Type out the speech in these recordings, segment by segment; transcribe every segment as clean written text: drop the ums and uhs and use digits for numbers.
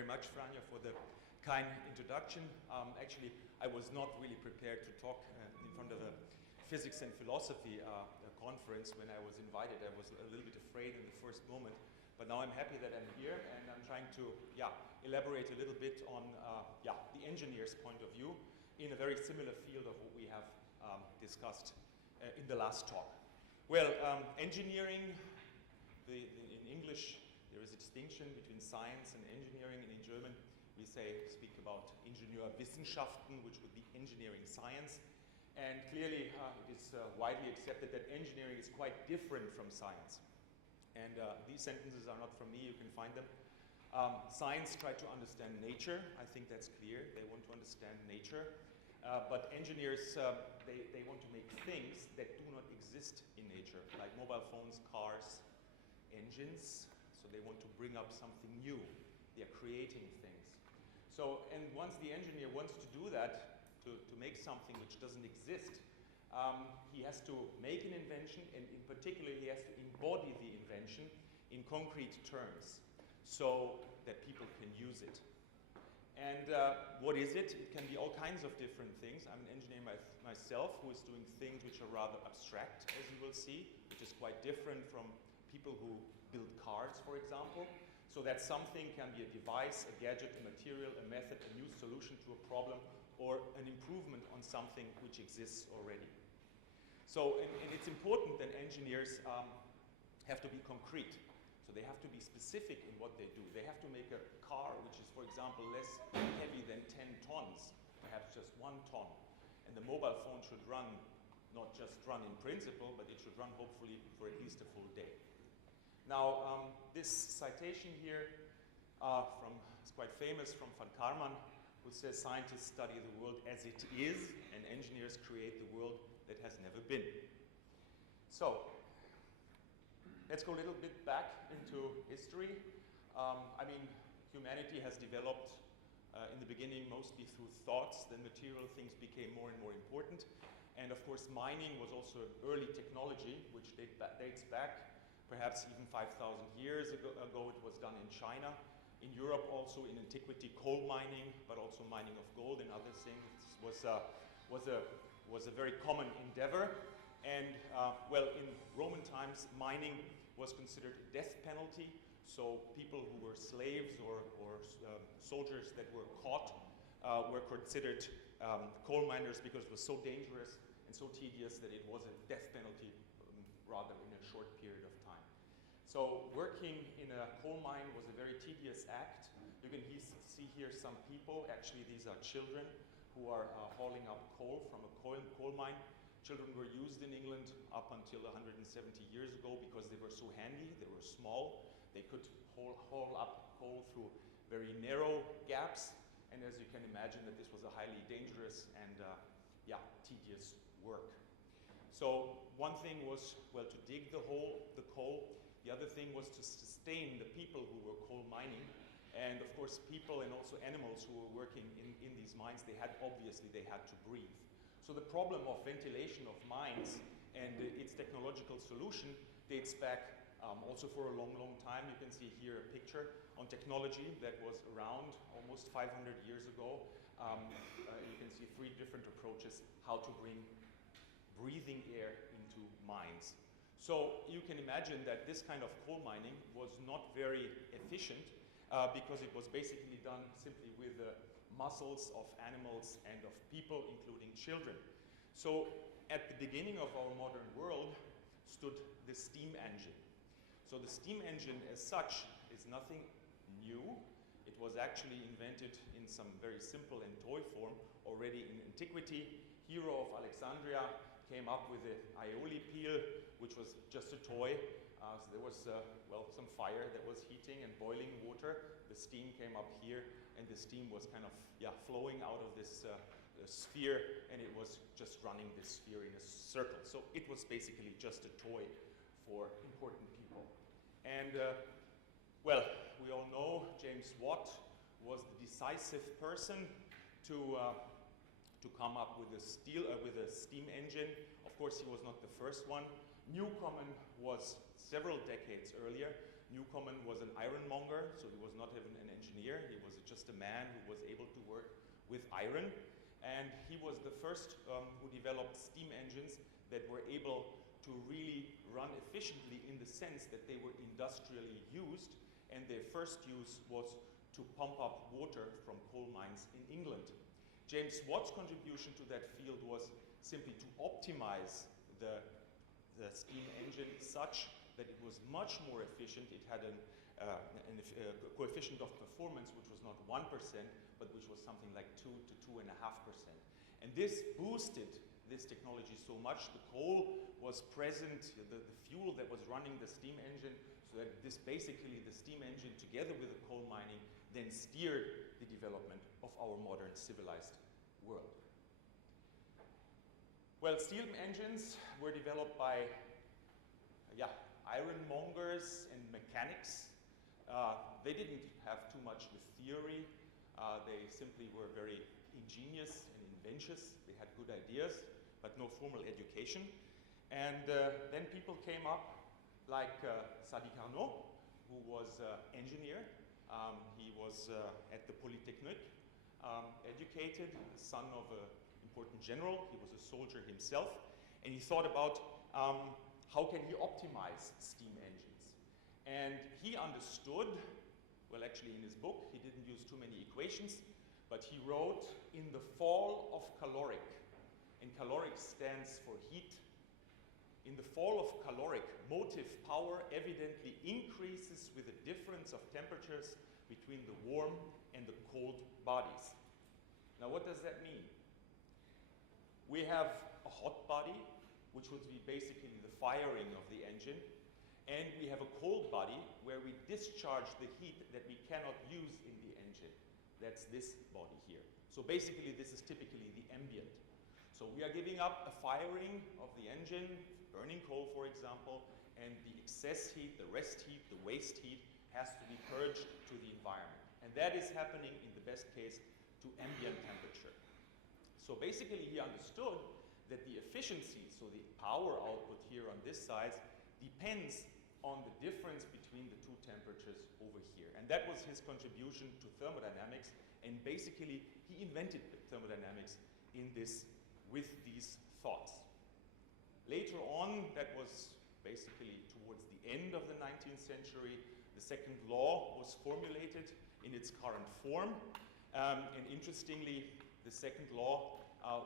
Very much, Franja, for the kind introduction. Actually, I was not really prepared to talk in front of a physics and philosophy conference when I was invited. I was a little bit afraid in the first moment, but now I'm happy that I'm here, and I'm trying to elaborate a little bit on the engineer's point of view in a very similar field of what we have discussed in the last talk. Well, engineering, in English, there is a distinction between science and engineering, and in German we speak about Ingenieurwissenschaften, which would be engineering science. And clearly it is widely accepted that engineering is quite different from science. And these sentences are not from me, you can find them. Science tried to understand nature, I think that's clear, they want to understand nature. But engineers, they want to make things that do not exist in nature, like mobile phones, cars, engines. So they want to bring up something new. They are creating things. So, and once the engineer wants to do that, to make something which doesn't exist, he has to make an invention, and in particular he has to embody the invention in concrete terms so that people can use it. And what is it? It can be all kinds of different things. I'm an engineer myself who is doing things which are rather abstract, as you will see, which is quite different from people who build cars, for example. So that something can be a device, a gadget, a material, a method, a new solution to a problem, or an improvement on something which exists already. So, and it's important that engineers have to be concrete. So they have to be specific in what they do. They have to make a car which is, for example, less heavy than 10 tons, perhaps just 1 ton. And the mobile phone should run, not just run in principle, but it should run hopefully for at least a full day. Now, this citation here is quite famous, from Van Karman, who says scientists study the world as it is, and engineers create the world that has never been. So, let's go a little bit back into history. I mean, humanity has developed in the beginning mostly through thoughts, then material things became more and more important. And of course, mining was also an early technology, which dates back perhaps even 5,000 years ago. It was done in China. In Europe also in antiquity, coal mining, but also mining of gold and other things was a very common endeavor. And well, in Roman times, mining was considered a death penalty. So people who were slaves or soldiers that were caught were considered coal miners because it was so dangerous and so tedious that it was a death penalty rather in a short period of time. So working in a coal mine was a very tedious act. You can see here some people, actually these are children who are hauling up coal from a coal mine. Children were used in England up until 170 years ago because they were so handy, they were small, they could haul up coal through very narrow gaps, and as you can imagine that this was a highly dangerous and tedious work. So one thing was, well, to dig the coal. The other thing was to sustain the people who were coal mining. And of course, people and also animals who were working in these mines, they had to breathe. So the problem of ventilation of mines and its technological solution dates back also for a long, long time. You can see here a picture on technology that was around almost 500 years ago. You can see 3 different approaches how to bring breathing air into mines. So you can imagine that this kind of coal mining was not very efficient because it was basically done simply with the muscles of animals and of people, including children. So at the beginning of our modern world stood the steam engine. So the steam engine as such is nothing new. It was actually invented in some very simple and toy form already in antiquity. Hero of Alexandria came up with the aioli peel, which was just a toy. So there was, well, some fire that was heating and boiling water. The steam came up here, and the steam was kind of, flowing out of this sphere, and it was just running this sphere in a circle. So it was basically just a toy for important people. And, well, we all know James Watt was the decisive person to come up with a steam engine. Of course, he was not the first one. Newcomen was several decades earlier. Newcomen was an ironmonger, so he was not even an engineer. He was just a man who was able to work with iron. And he was the first who developed steam engines that were able to really run efficiently in the sense that they were industrially used, and their first use was to pump up water from coal mines in England. James Watt's contribution to that field was simply to optimize the steam engine such that it was much more efficient. It had a coefficient of performance which was not 1%, but which was something like 2 to 2.5%. And this boosted this technology so much. The coal was present, the fuel that was running the steam engine, so that this basically, the steam engine together with the coal mining, then steered the development of our modern civilized world. Well, steam engines were developed by ironmongers and mechanics. They didn't have too much with theory. They simply were very ingenious and inventious. They had good ideas, but no formal education. And then people came up like Sadi Carnot, who was engineer. He was at the Polytechnique, educated, son of an important general. He was a soldier himself. And he thought about how can he optimize steam engines. And he understood, well, actually in his book, he didn't use too many equations, but he wrote, in the fall of caloric, and caloric stands for heat, in the fall of caloric, motive power evidently increases with the difference of temperatures between the warm and the cold bodies. Now, what does that mean? We have a hot body, which would be basically the firing of the engine, and we have a cold body where we discharge the heat that we cannot use in the engine. That's this body here. So basically, this is typically the ambient. So we are giving up a firing of the engine, burning coal, for example, and the excess heat, the rest heat, the waste heat has to be purged to the environment. And that is happening, in the best case, to ambient temperature. So basically, he understood that the efficiency, so the power output here on this side, depends on the difference between the two temperatures over here. And that was his contribution to thermodynamics, and basically he invented thermodynamics with these thoughts. Later on, that was basically towards the end of the 19th century, the second law was formulated in its current form. And interestingly, the second law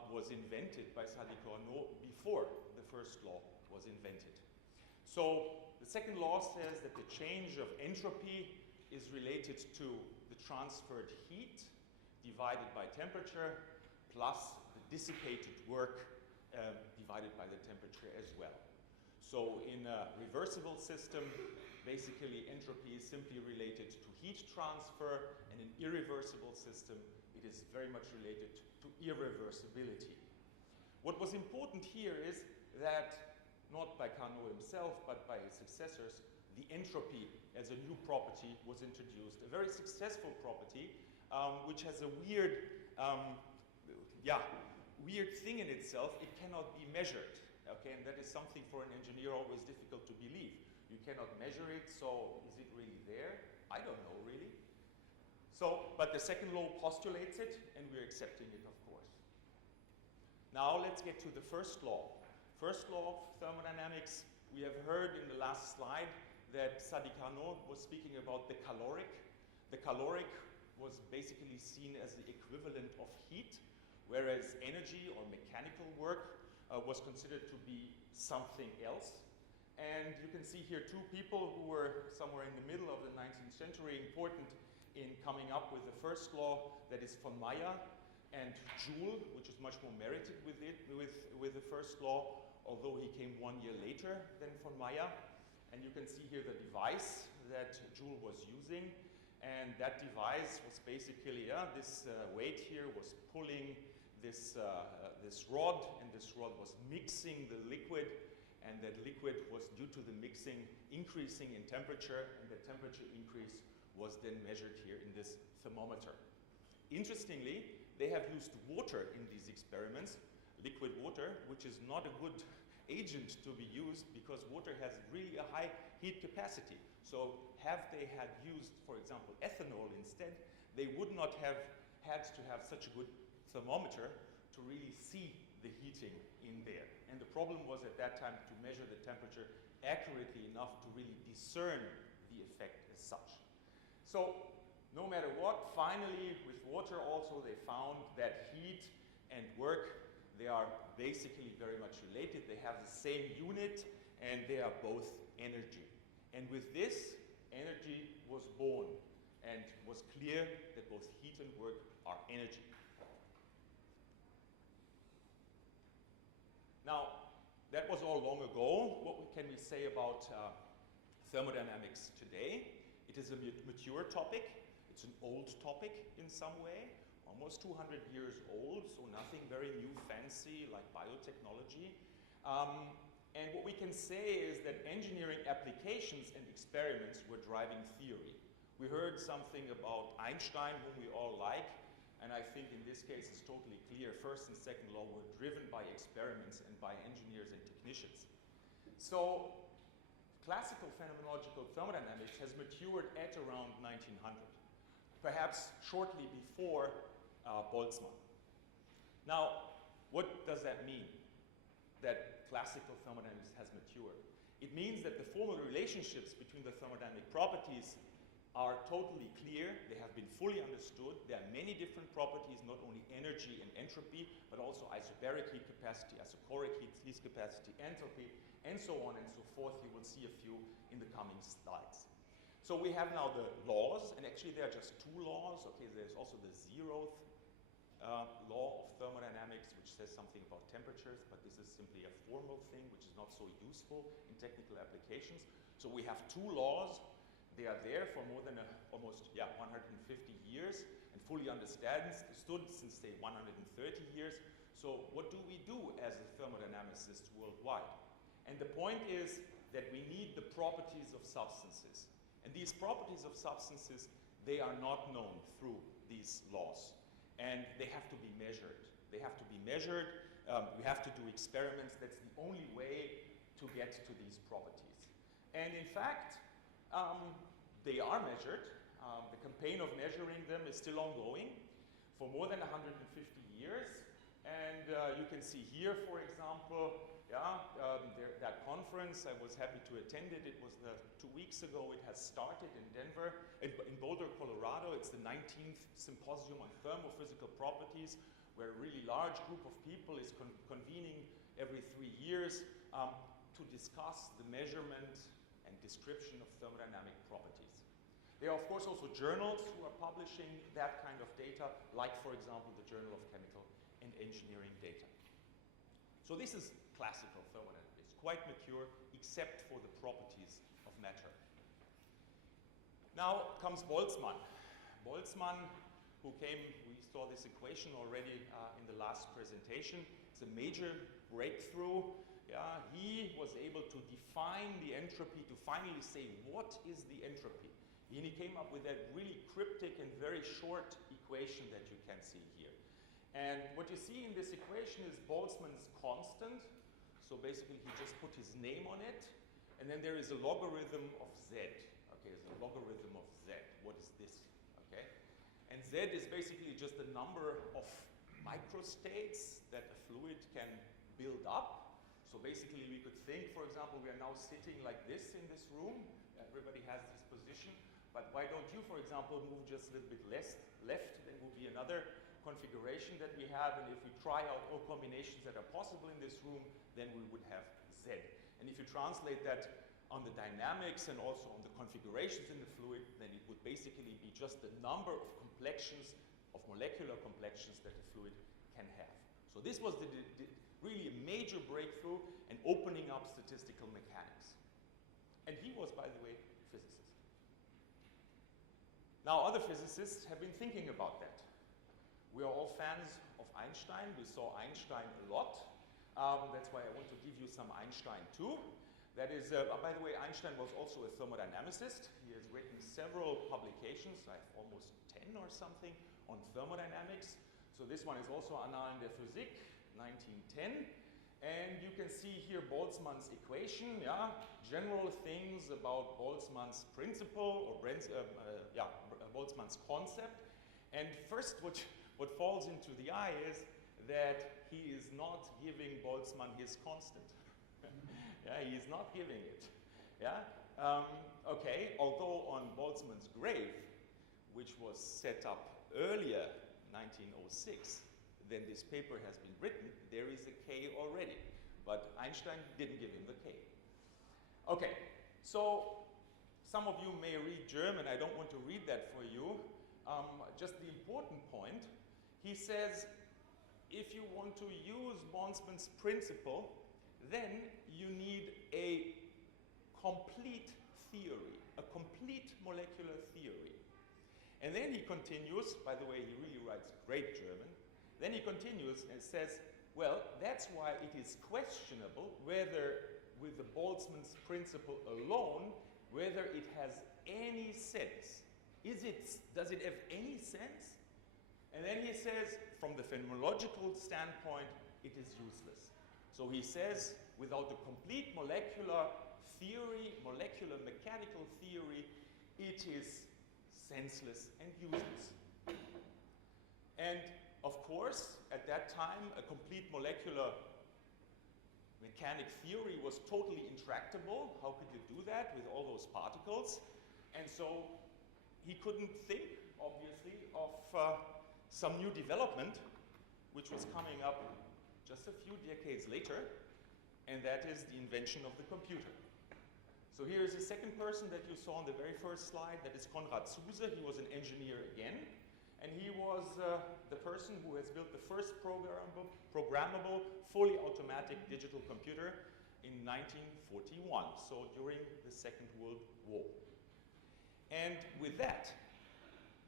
was invented by Sadi Carnot before the first law was invented. So the second law says that the change of entropy is related to the transferred heat divided by temperature plus the dissipated work divided by the temperature as well. So in a reversible system, basically entropy is simply related to heat transfer, and in irreversible system, it is very much related to irreversibility. What was important here is that, not by Carnot himself, but by his successors, the entropy as a new property was introduced, a very successful property, which has a weird thing in itself. It cannot be measured, okay? And that is something for an engineer always difficult to believe. You cannot measure it, so is it really there? I don't know, really. So, but the second law postulates it, and we're accepting it, of course. Now let's get to the first law. First law of thermodynamics, we have heard in the last slide that Sadi Carnot was speaking about the caloric. The caloric was basically seen as the equivalent of heat, whereas energy or mechanical work was considered to be something else. And you can see here two people who were somewhere in the middle of the 19th century, important in coming up with the first law, that is von Meyer and Joule, which is much more merited with the first law, although he came 1 year later than von Meyer. And you can see here the device that Joule was using. And that device was basically, this weight here was pulling this rod, and this rod was mixing the liquid, and that liquid was, due to the mixing, increasing in temperature, and the temperature increase was then measured here in this thermometer. Interestingly, they have used water in these experiments, liquid water, which is not a good agent to be used because water has really a high heat capacity. So have they had used, for example, ethanol instead, they would not have had to have such a good thermometer to really see the heating in there. And the problem was at that time to measure the temperature accurately enough to really discern the effect as such. So no matter what, finally with water also they found that heat and work, they are basically very much related. They have the same unit and they are both energy. And with this, energy was born and was clear that both heat and work are energy. Now, that was all long ago. What can we say about thermodynamics today? It is a mature topic. It's an old topic in some way, almost 200 years old, so nothing very new, fancy like biotechnology. And what we can say is that engineering applications and experiments were driving theory. We heard something about Einstein, whom we all like, and I think in this case it's totally clear. First and second law were driven by experiments and by engineers and technicians. So classical phenomenological thermodynamics has matured at around 1900, perhaps shortly before Boltzmann. Now, what does that mean, that classical thermodynamics has matured? It means that the formal relationships between the thermodynamic properties are totally clear. They have been fully understood. There are many different properties, not only energy and entropy, but also isobaric heat capacity, isochoric heat capacity, enthalpy, and so on and so forth. You will see a few in the coming slides. So we have now the laws, and actually there are just two laws. Okay, there's also the zeroth law of thermodynamics, which says something about temperatures, but this is simply a formal thing, which is not so useful in technical applications. So we have two laws. They are there for more than almost 150 years and fully understood since say 130 years. So what do we do as a thermodynamicists worldwide? And the point is that we need the properties of substances. And these properties of substances, they are not known through these laws. And they have to be measured. They have to be measured. We have to do experiments. That's the only way to get to these properties. And in fact, they are measured. The campaign of measuring them is still ongoing for more than 150 years. And you can see here, for example, that conference, I was happy to attend it. It was 2 weeks ago. It has started in Denver, in Boulder, Colorado. It's the 19th Symposium on Thermophysical Properties, where a really large group of people is convening every 3 years to discuss the measurement and description of thermodynamic properties. There are, of course, also journals who are publishing that kind of data, like, for example, the Journal of Chemical and Engineering Data. So this is classical thermodynamics. It's quite mature, except for the properties of matter. Now comes Boltzmann. Boltzmann, who came, we saw this equation already in the last presentation. It's a major breakthrough. He was able to define the entropy, to finally say what is the entropy. And he came up with that really cryptic and very short equation that you can see here. And what you see in this equation is Boltzmann's constant. So basically he just put his name on it. And then there is a logarithm of z. Okay, there's a logarithm of z. What is this? Okay. And z is basically just the number of microstates that a fluid can build up. So basically we could think, for example, we are now sitting like this in this room. Everybody has this position. But why don't you, for example, move just a little bit left? Then will be another configuration that we have. And if we try out all combinations that are possible in this room, then we would have Z. And if you translate that on the dynamics and also on the configurations in the fluid, then it would basically be just the number of complexions, of molecular complexions that the fluid can have. So this was really a major breakthrough in opening up statistical mechanics. And he was, by the way, a physicist. Now, other physicists have been thinking about that. We are all fans of Einstein. We saw Einstein a lot. That's why I want to give you some Einstein too. That is, by the way, Einstein was also a thermodynamicist. He has written several publications, I have almost 10 or something, on thermodynamics. So this one is also Annalen der Physik, 1910. And you can see here Boltzmann's equation, yeah, general things about Boltzmann's principle, or Boltzmann's concept. And first, what falls into the eye is that he is not giving Boltzmann his constant. Yeah, he is not giving it. Yeah. Okay. Although on Boltzmann's grave, which was set up earlier, 1906, than this paper has been written, there is a K already. But Einstein didn't give him the K. Okay. So some of you may read German. I don't want to read that for you. Just the important point. He says, if you want to use Boltzmann's principle, then you need a complete theory, a complete molecular theory. And then he continues, by the way, he really writes great German. Then he continues and says, well, that's why it is questionable whether with the Boltzmann's principle alone, whether it has any sense. Does it have any sense? And then he says, from the phenomenological standpoint, it is useless. So he says, without a complete molecular theory, molecular mechanical theory, it is senseless and useless. And of course, at that time, a complete molecular mechanic theory was totally intractable. How could you do that with all those particles? And so he couldn't think, obviously, of some new development, which was coming up just a few decades later, and that is the invention of the computer. So here is the second person that you saw on the very first slide. That is Konrad Zuse. He was an engineer again, and he was the person who has built the first programmable, fully automatic digital computer in 1941, so during the Second World War. And with that,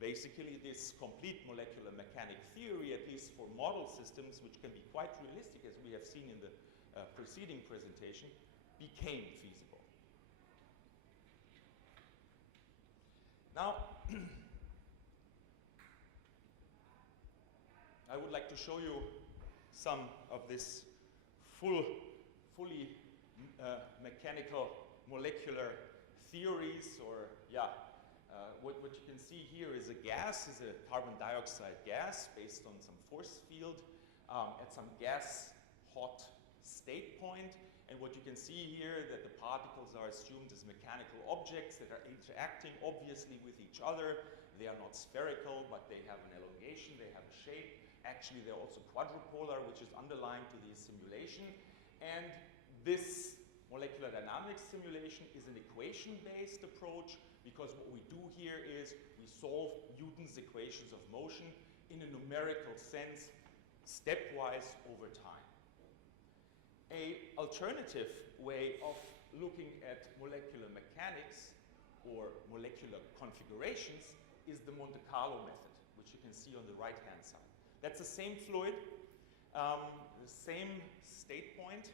basically this complete molecular mechanic theory, at least for model systems, which can be quite realistic, as we have seen in the preceding presentation, became feasible. Now, I would like to show you some of this fully mechanical molecular theories, or what you can see here is a gas, is a carbon dioxide gas based on some force field at some gas hot state point. And what you can see here, that the particles are assumed as mechanical objects that are interacting obviously with each other. They are not spherical, but they have an elongation, they have a shape. Actually, they're also quadrupolar, which is underlying to the simulation. And this molecular dynamics simulation is an equation-based approach, because what we do here is we solve Newton's equations of motion in a numerical sense, stepwise over time. An alternative way of looking at molecular mechanics or molecular configurations is the Monte Carlo method, which you can see on the right-hand side. That's the same fluid, the same state point,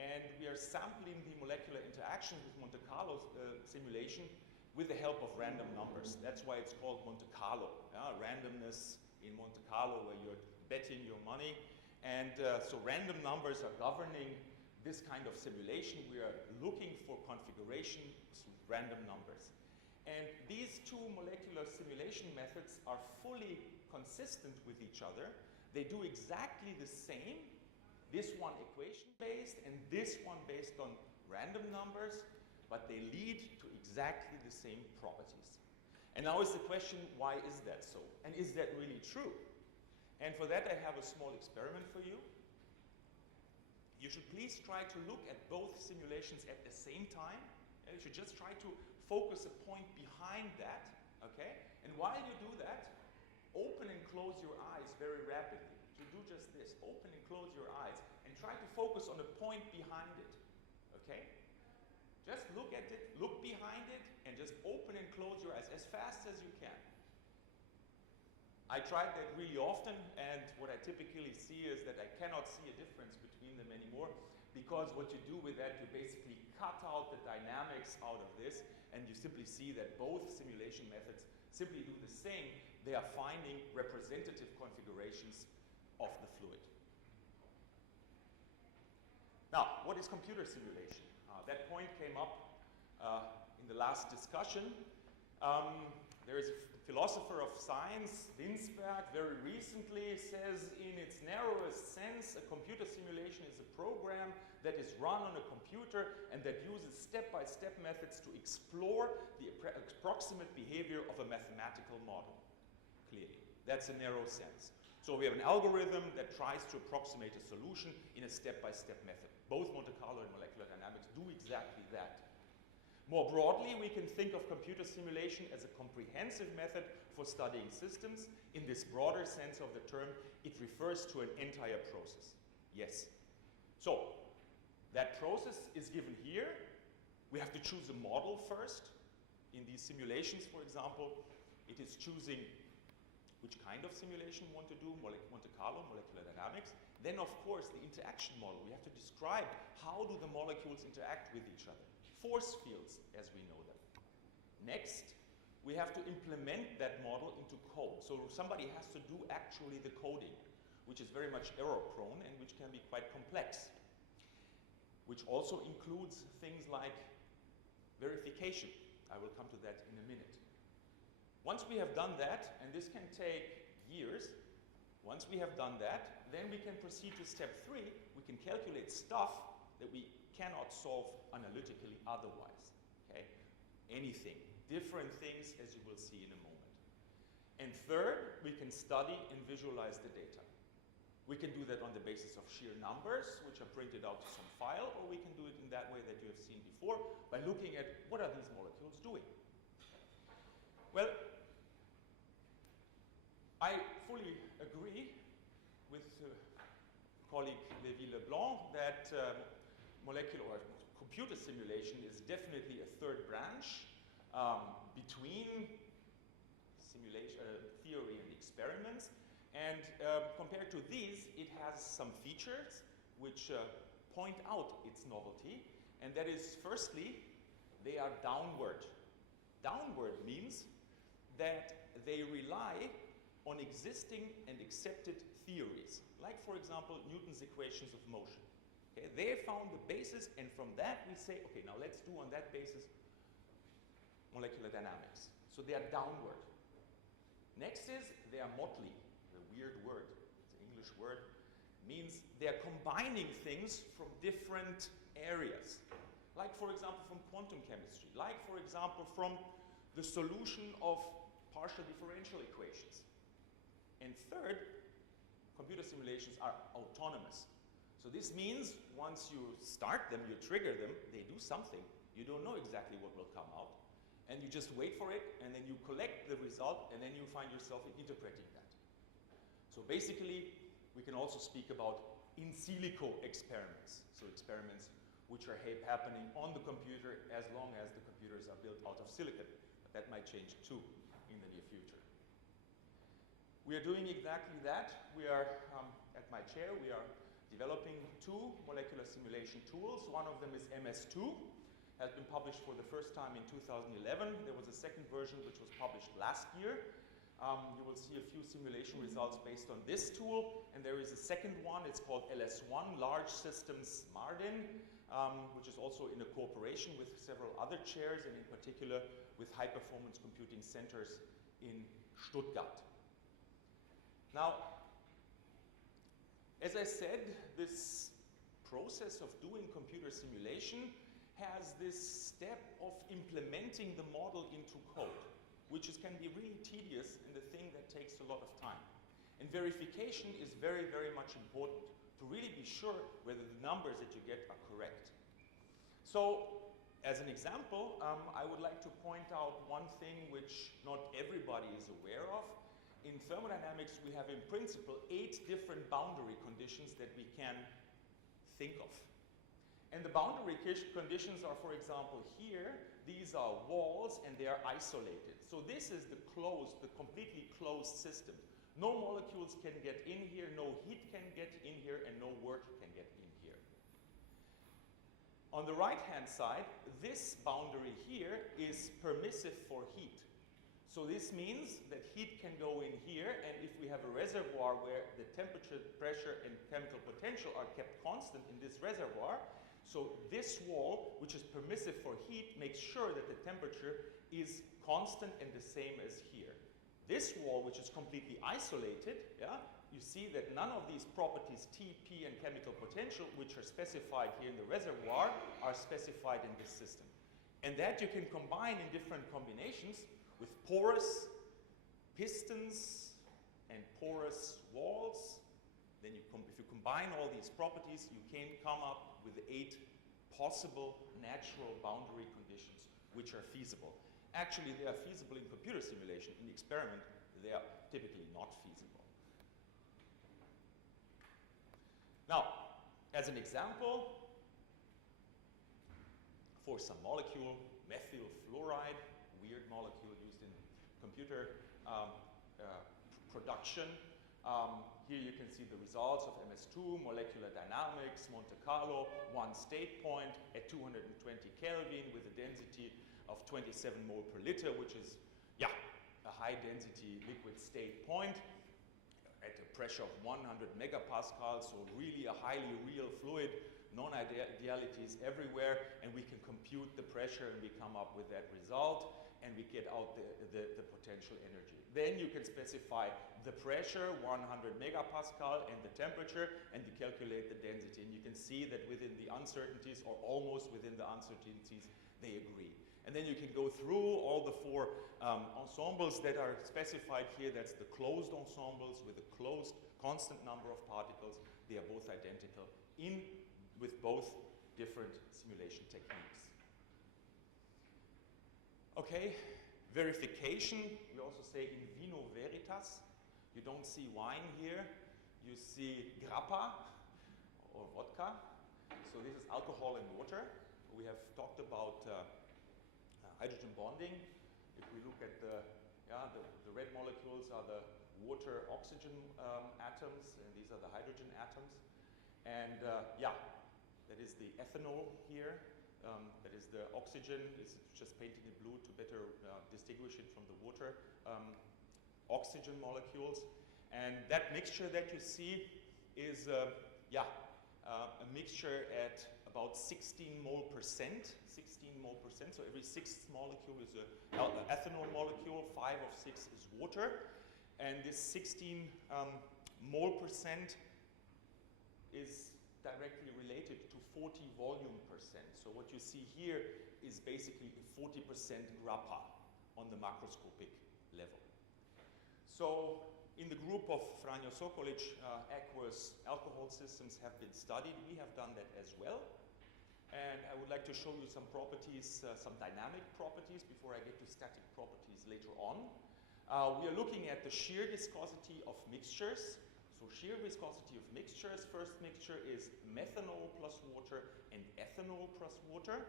and we are sampling the molecular interaction with Monte Carlo simulation with the help of random numbers. That's why it's called Monte Carlo. Randomness in Monte Carlo, where you're betting your money. And so random numbers are governing this kind of simulation. We are looking for configurations with random numbers. And these two molecular simulation methods are fully consistent with each other. They do exactly the same. This one equation-based and this one based on random numbers, but they lead to exactly the same properties. And now is the question, why is that so? And is that really true? And for that, I have a small experiment for you. You should please try to look at both simulations at the same time. And you should just try to focus a point behind that, okay? And while you do that, open and close your eyes very rapidly. You do just this, open and close your eyes, and try to focus on a point behind it, okay? Just look at it, look behind it, and just open and close your eyes as fast as you can. I tried that really often, and what I typically see is that I cannot see a difference between them anymore, because what you do with that, you basically cut out the dynamics out of this, and you simply see that both simulation methods simply do the same. They are finding representative configurations of the fluid. Now, what is computer simulation? That point came up in the last discussion. There is a philosopher of science, Winsberg, very recently says in its narrowest sense, a computer simulation is a program that is run on a computer and that uses step-by-step methods to explore the approximate behavior of a mathematical model, clearly. That's a narrow sense. So we have an algorithm that tries to approximate a solution in a step-by-step method. Both Monte Carlo and molecular dynamics do exactly that. More broadly, we can think of computer simulation as a comprehensive method for studying systems. In this broader sense of the term, it refers to an entire process. Yes. So, that process is given here. We have to choose a model first. In these simulations, for example, it is choosing which kind of simulation we want to do, Monte Carlo, molecular dynamics. Then, of course, the interaction model. We have to describe how do the molecules interact with each other. Force fields, as we know them. Next, we have to implement that model into code. So somebody has to do actually the coding, which is very much error-prone and which can be quite complex, which also includes things like verification. I will come to that in a minute. Once we have done that, and this can take years, once we have done that, then we can proceed to step 3. We can calculate stuff that we cannot solve analytically otherwise, okay? Anything, different things, as you will see in a moment. And third, we can study and visualize the data. We can do that on the basis of sheer numbers, which are printed out to some file, or we can do it in that way that you have seen before, by looking at what are these molecules doing. Well, I fully agree with colleague Lévy-Leblanc that molecular or computer simulation is definitely a third branch between simulation, theory and experiments. And compared to these, it has some features which point out its novelty. And that is, firstly, they are downward. Downward means that they rely on existing and accepted theories. Like, for example, Newton's equations of motion. Okay, they found the basis, and from that we say, okay, now let's do on that basis molecular dynamics. So they are downward. Next is they are motley, the weird word, it's an English word, means they are combining things from different areas. Like, for example, from quantum chemistry, like, for example, from the solution of partial differential equations. And third, computer simulations are autonomous. So this means once you start them, you trigger them, they do something. You don't know exactly what will come out. And you just wait for it, and then you collect the result, and then you find yourself interpreting that. So basically, we can also speak about in silico experiments. So experiments which are happening on the computer as long as the computers are built out of silicon. But that might change too in the near future. We are doing exactly that. We are, at my chair, we are developing 2 molecular simulation tools. One of them is MS2, has been published for the first time in 2011. There was a second version which was published last year. You will see a few simulation results based on this tool. And there is a second one, it's called LS1, Large Systems Mardin, which is also in a cooperation with several other chairs, and in particular with High Performance Computing Centers in Stuttgart. Now, as I said, this process of doing computer simulation has this step of implementing the model into code, which can be really tedious and the thing that takes a lot of time. And verification is very, very much important to really be sure whether the numbers that you get are correct. So, as an example, I would like to point out one thing which not everybody is aware of. In thermodynamics, we have in principle 8 different boundary conditions that we can think of. And the boundary conditions are, for example, here, these are walls and they are isolated. So this is the closed, the completely closed system. No molecules can get in here, no heat can get in here, and no work can get in here. On the right-hand side, this boundary here is permissive for heat. So this means that heat can go in here, and if we have have a reservoir where the temperature, pressure, and chemical potential are kept constant in this reservoir. So this wall, which is permissive for heat, makes sure that the temperature is constant and the same as here. This wall, which is completely isolated, yeah, you see that none of these properties, T, P, and chemical potential, which are specified here in the reservoir, are specified in this system. And that you can combine in different combinations with porous pistons and porous walls. Then if you combine all these properties, you can come up with 8 possible natural boundary conditions which are feasible. Actually, they are feasible in computer simulation. In experiment, they are typically not feasible. Now, as an example, for some molecule, methyl fluoride, weird molecule used in computer production. Here you can see the results of MS2, molecular dynamics, Monte Carlo, one state point at 220 Kelvin with a density of 27 mole per liter, which is, yeah, a high density liquid state point at a pressure of 100 megapascals, so really a highly real fluid, non-idealities everywhere, and we can compute the pressure and we come up with that result, and we get out the potential energy. Then you can specify the pressure, 100 megapascal, and the temperature, and you calculate the density. And you can see that within the uncertainties, or almost within the uncertainties, they agree. And then you can go through all the 4 ensembles that are specified here. That's the closed ensembles with a closed constant number of particles. They are both identical with both different simulation techniques. Okay, verification. We also say in vino veritas. You don't see wine here. You see grappa or vodka. So this is alcohol and water. We have talked about hydrogen bonding. If we look at the red molecules are the water-oxygen atoms, and these are the hydrogen atoms. And yeah, that is the ethanol here. That is the oxygen. It's just painted in blue to better distinguish it from the water oxygen molecules. And that mixture that you see is a mixture at about 16 mole percent. 16 mole percent. So every 6th molecule is an ethanol molecule. 5 of 6 is water. And this 16 mole percent is directly related to 40 volume percent. So what you see here is basically a 40% grappa on the macroscopic level. So in the group of Franjo Sokolic, aqueous alcohol systems have been studied. We have done that as well. And I would like to show you some properties, some dynamic properties before I get to static properties later on. We are looking at the shear viscosity of mixtures. So shear viscosity of mixtures, first mixture is methanol plus water and ethanol plus water.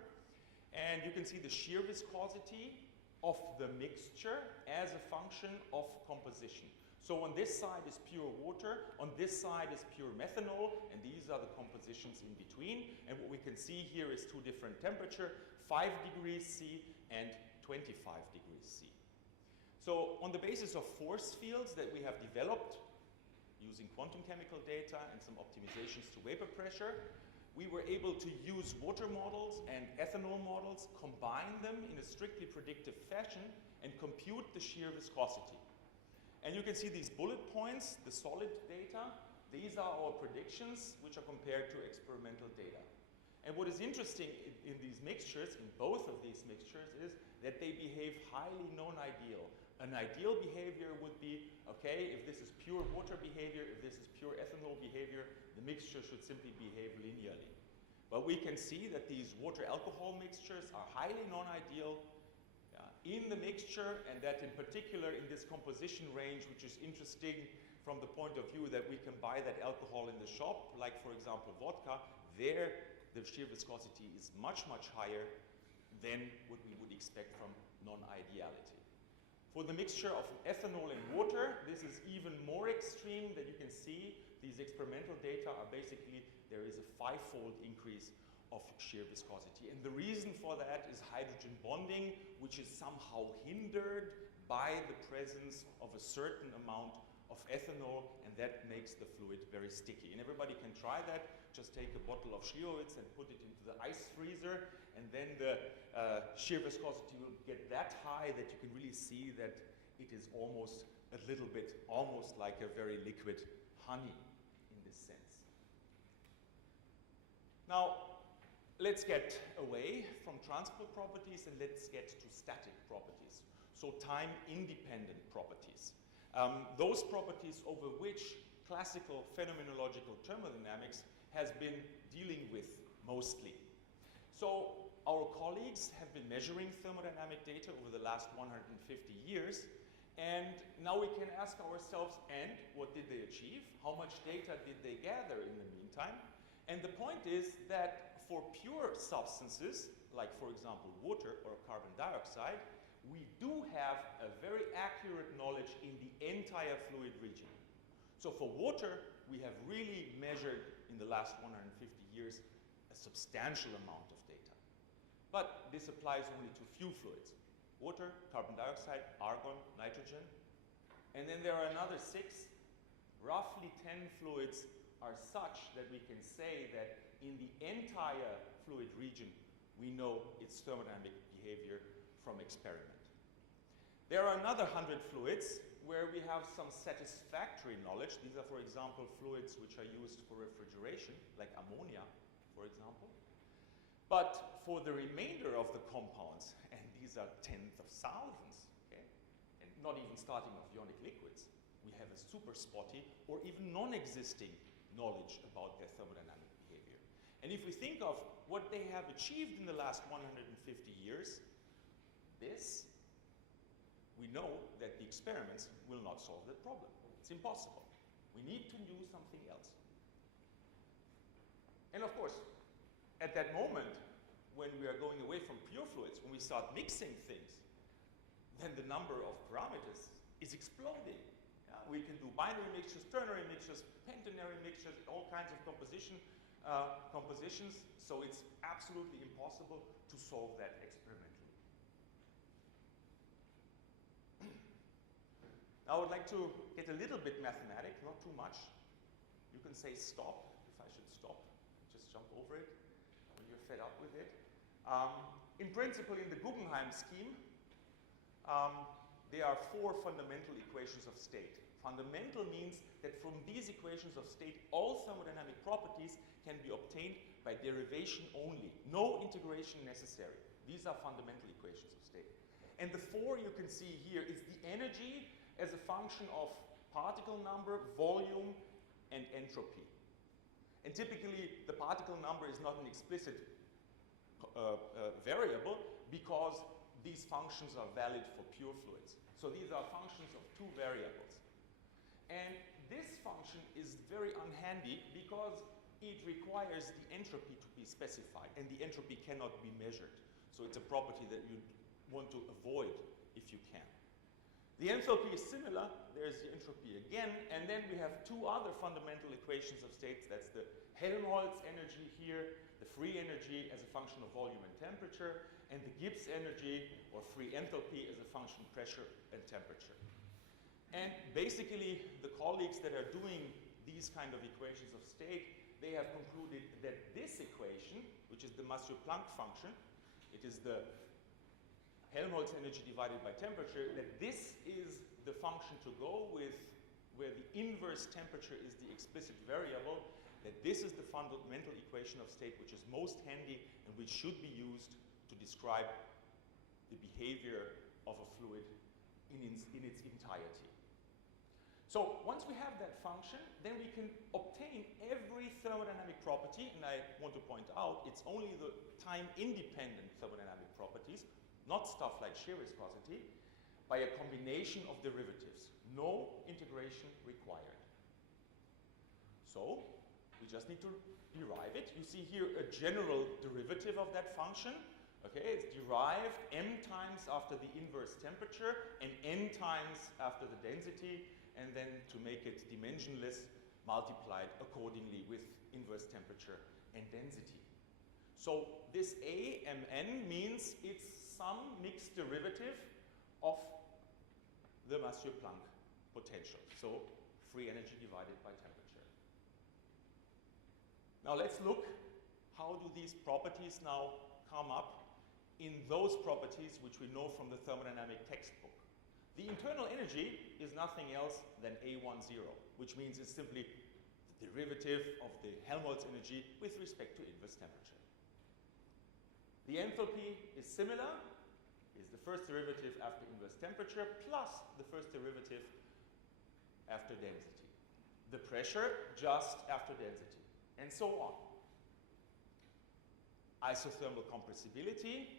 And you can see the shear viscosity of the mixture as a function of composition. So on this side is pure water, on this side is pure methanol, and these are the compositions in between. And what we can see here is 2 different temperatures, 5 degrees C and 25 degrees C. So on the basis of force fields that we have developed, using quantum chemical data and some optimizations to vapor pressure, we were able to use water models and ethanol models, combine them in a strictly predictive fashion, and compute the shear viscosity. And you can see these bullet points, the solid data. These are our predictions, which are compared to experimental data. And what is interesting in these mixtures, in both of these mixtures, is that they behave highly non-ideal. An ideal behavior would be, okay, if this is pure water behavior, if this is pure ethanol behavior, the mixture should simply behave linearly. But we can see that these water-alcohol mixtures are highly non-ideal in the mixture, and that in particular in this composition range, which is interesting from the point of view that we can buy that alcohol in the shop, like for example vodka, there the shear viscosity is much, much higher than what we would expect from non-ideality. For the mixture of ethanol and water, this is even more extreme that you can see. These experimental data are basically, there is a 5-fold increase of shear viscosity. And the reason for that is hydrogen bonding, which is somehow hindered by the presence of a certain amount of ethanol, and that makes the fluid very sticky. And everybody can try that. Just take a bottle of Schlierowitz and put it into the ice freezer, and then the shear viscosity will get that high that you can really see that it is almost a little bit, almost like a very liquid honey in this sense. Now, let's get away from transport properties and let's get to static properties. So time-independent properties. Those properties over which classical phenomenological thermodynamics has been dealing with mostly. So our colleagues have been measuring thermodynamic data over the last 150 years, and now we can ask ourselves, and what did they achieve? How much data did they gather in the meantime? And the point is that for pure substances, like for example water or carbon dioxide, we do have a very accurate knowledge in the entire fluid region. So for water, we have really measured in the last 150 years a substantial amount of data. But this applies only to few fluids. Water, carbon dioxide, argon, nitrogen. And then there are another 6. Roughly 10 fluids are such that we can say that in the entire fluid region, we know its thermodynamic behavior from experiment. There are another 100 fluids where we have some satisfactory knowledge. These are, for example, fluids which are used for refrigeration, like ammonia, for example. But for the remainder of the compounds, and these are tens of thousands, okay, and not even starting with ionic liquids, we have a super spotty or even non-existing knowledge about their thermodynamic behavior. And if we think of what they have achieved in the last 150 years, we know that the experiments will not solve that problem. It's impossible. We need to do something else. And of course, at that moment, when we are going away from pure fluids, when we start mixing things, then the number of parameters is exploding. Yeah? We can do binary mixtures, ternary mixtures, pentanary mixtures, all kinds of compositions. So it's absolutely impossible to solve that experimentally. Now I would like to get a little bit mathematic, not too much. You can say stop, if I should stop. Just jump over it when you're fed up with it. In principle, in the Guggenheim scheme, there are 4 fundamental equations of state. Fundamental means that from these equations of state, all thermodynamic properties can be obtained by derivation only. No integration necessary. These are fundamental equations of state. And the 4 you can see here is the energy as a function of particle number, volume, and entropy. And typically, the particle number is not an explicit variable because these functions are valid for pure fluids. So these are functions of 2 variables. And this function is very unhandy because it requires the entropy to be specified, and the entropy cannot be measured. So it's a property that you want to avoid if you can. The enthalpy is similar. There's the entropy again, and then we have 2 other fundamental equations of states. That's the Helmholtz energy here, the free energy as a function of volume and temperature, and the Gibbs energy, or free enthalpy, as a function of pressure and temperature. And basically, the colleagues that are doing these kind of equations of state, they have concluded that this equation, which is the Massieu-Planck function, it is the Helmholtz energy divided by temperature, that this is the function to go with where the inverse temperature is the explicit variable, that this is the fundamental equation of state which is most handy and which should be used to describe the behavior of a fluid in its entirety. So once we have that function, then we can obtain every thermodynamic property, and I want to point out it's only the time-independent thermodynamic properties, not stuff like shear viscosity, by a combination of derivatives. No integration required. So we just need to derive it. You see here a general derivative of that function. Okay, it's derived m times after the inverse temperature and n times after the density, and then to make it dimensionless, multiplied accordingly with inverse temperature and density. So this a mn means it's some mixed derivative of the Massieu-Planck potential. So free energy divided by temperature. Now let's look, how do these properties now come up in those properties which we know from the thermodynamic textbook. The internal energy is nothing else than A10, which means it's simply the derivative of the Helmholtz energy with respect to inverse temperature. The enthalpy is similar, is the first derivative after inverse temperature plus the first derivative after density. The pressure just after density, and so on. Isothermal compressibility,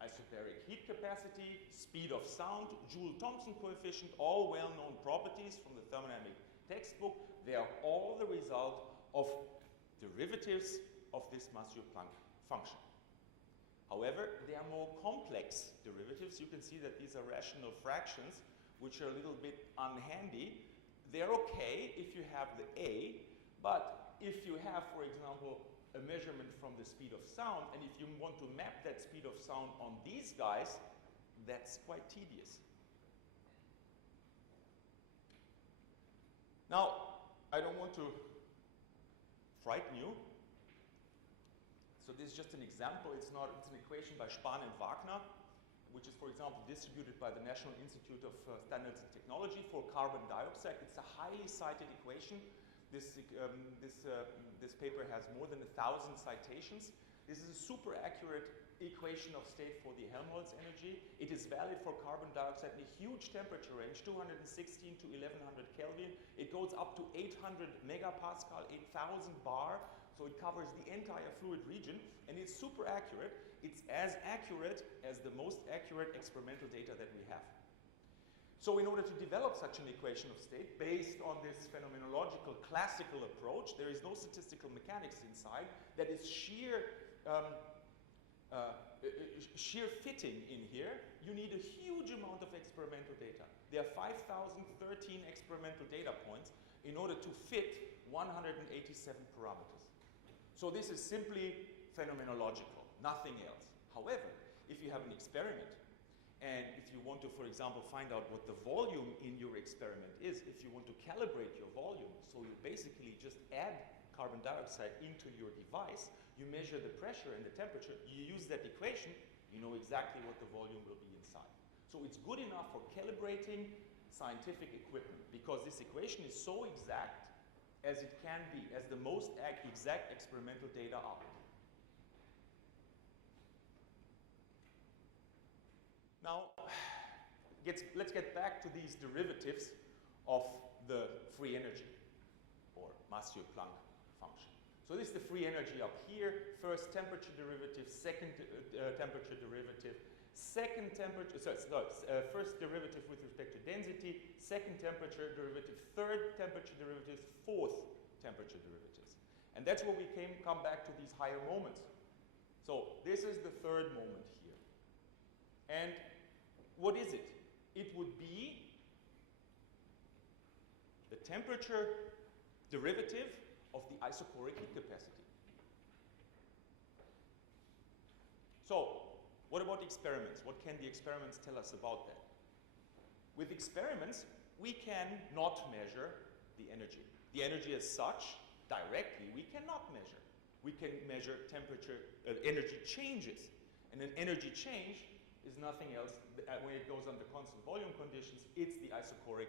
isobaric heat capacity, speed of sound, Joule-Thomson coefficient, all well-known properties from the thermodynamic textbook. They are all the result of derivatives of this Massieu-Planck function. However, they are more complex derivatives. You can see that these are rational fractions, which are a little bit unhandy. They're okay if you have the A, but if you have, for example, a measurement from the speed of sound, and if you want to map that speed of sound on these guys, that's quite tedious. Now, I don't want to frighten you. So this is just an example. It's an equation by Spahn and Wagner, which is, for example, distributed by the National Institute of Standards and Technology for carbon dioxide. It's a highly cited equation. This paper has more than 1,000 citations. This is a super accurate equation of state for the Helmholtz energy. It is valid for carbon dioxide in a huge temperature range, 216 to 1100 Kelvin. It goes up to 800 megapascal, 8,000 bar. So it covers the entire fluid region, and it's super accurate. It's as accurate as the most accurate experimental data that we have. So in order to develop such an equation of state based on this phenomenological classical approach, there is no statistical mechanics inside. That is sheer fitting in here. You need a huge amount of experimental data. There are 5,013 experimental data points in order to fit 187 parameters. So this is simply phenomenological, nothing else. However, if you have an experiment, and if you want to, for example, find out what the volume in your experiment is, if you want to calibrate your volume, so you basically just add carbon dioxide into your device, you measure the pressure and the temperature, you use that equation, you know exactly what the volume will be inside. So it's good enough for calibrating scientific equipment, because this equation is so exact as it can be, as the most exact experimental data are. Now, let's get back to these derivatives of the free energy, or Massieu-Planck function. So this is the free energy up here. First temperature derivative, second temperature derivative, first derivative with respect to density, second temperature derivative, third temperature derivatives, fourth temperature derivatives. And that's where we come back to these higher moments. So this is the third moment here. And what is it? It would be the temperature derivative of the isochoric heat capacity. So, what about experiments? What can the experiments tell us about that? With experiments, we can not measure the energy. The energy as such, directly, we cannot measure. We can measure temperature, energy changes. And an energy change is nothing else, when it goes under constant volume conditions, it's the isochoric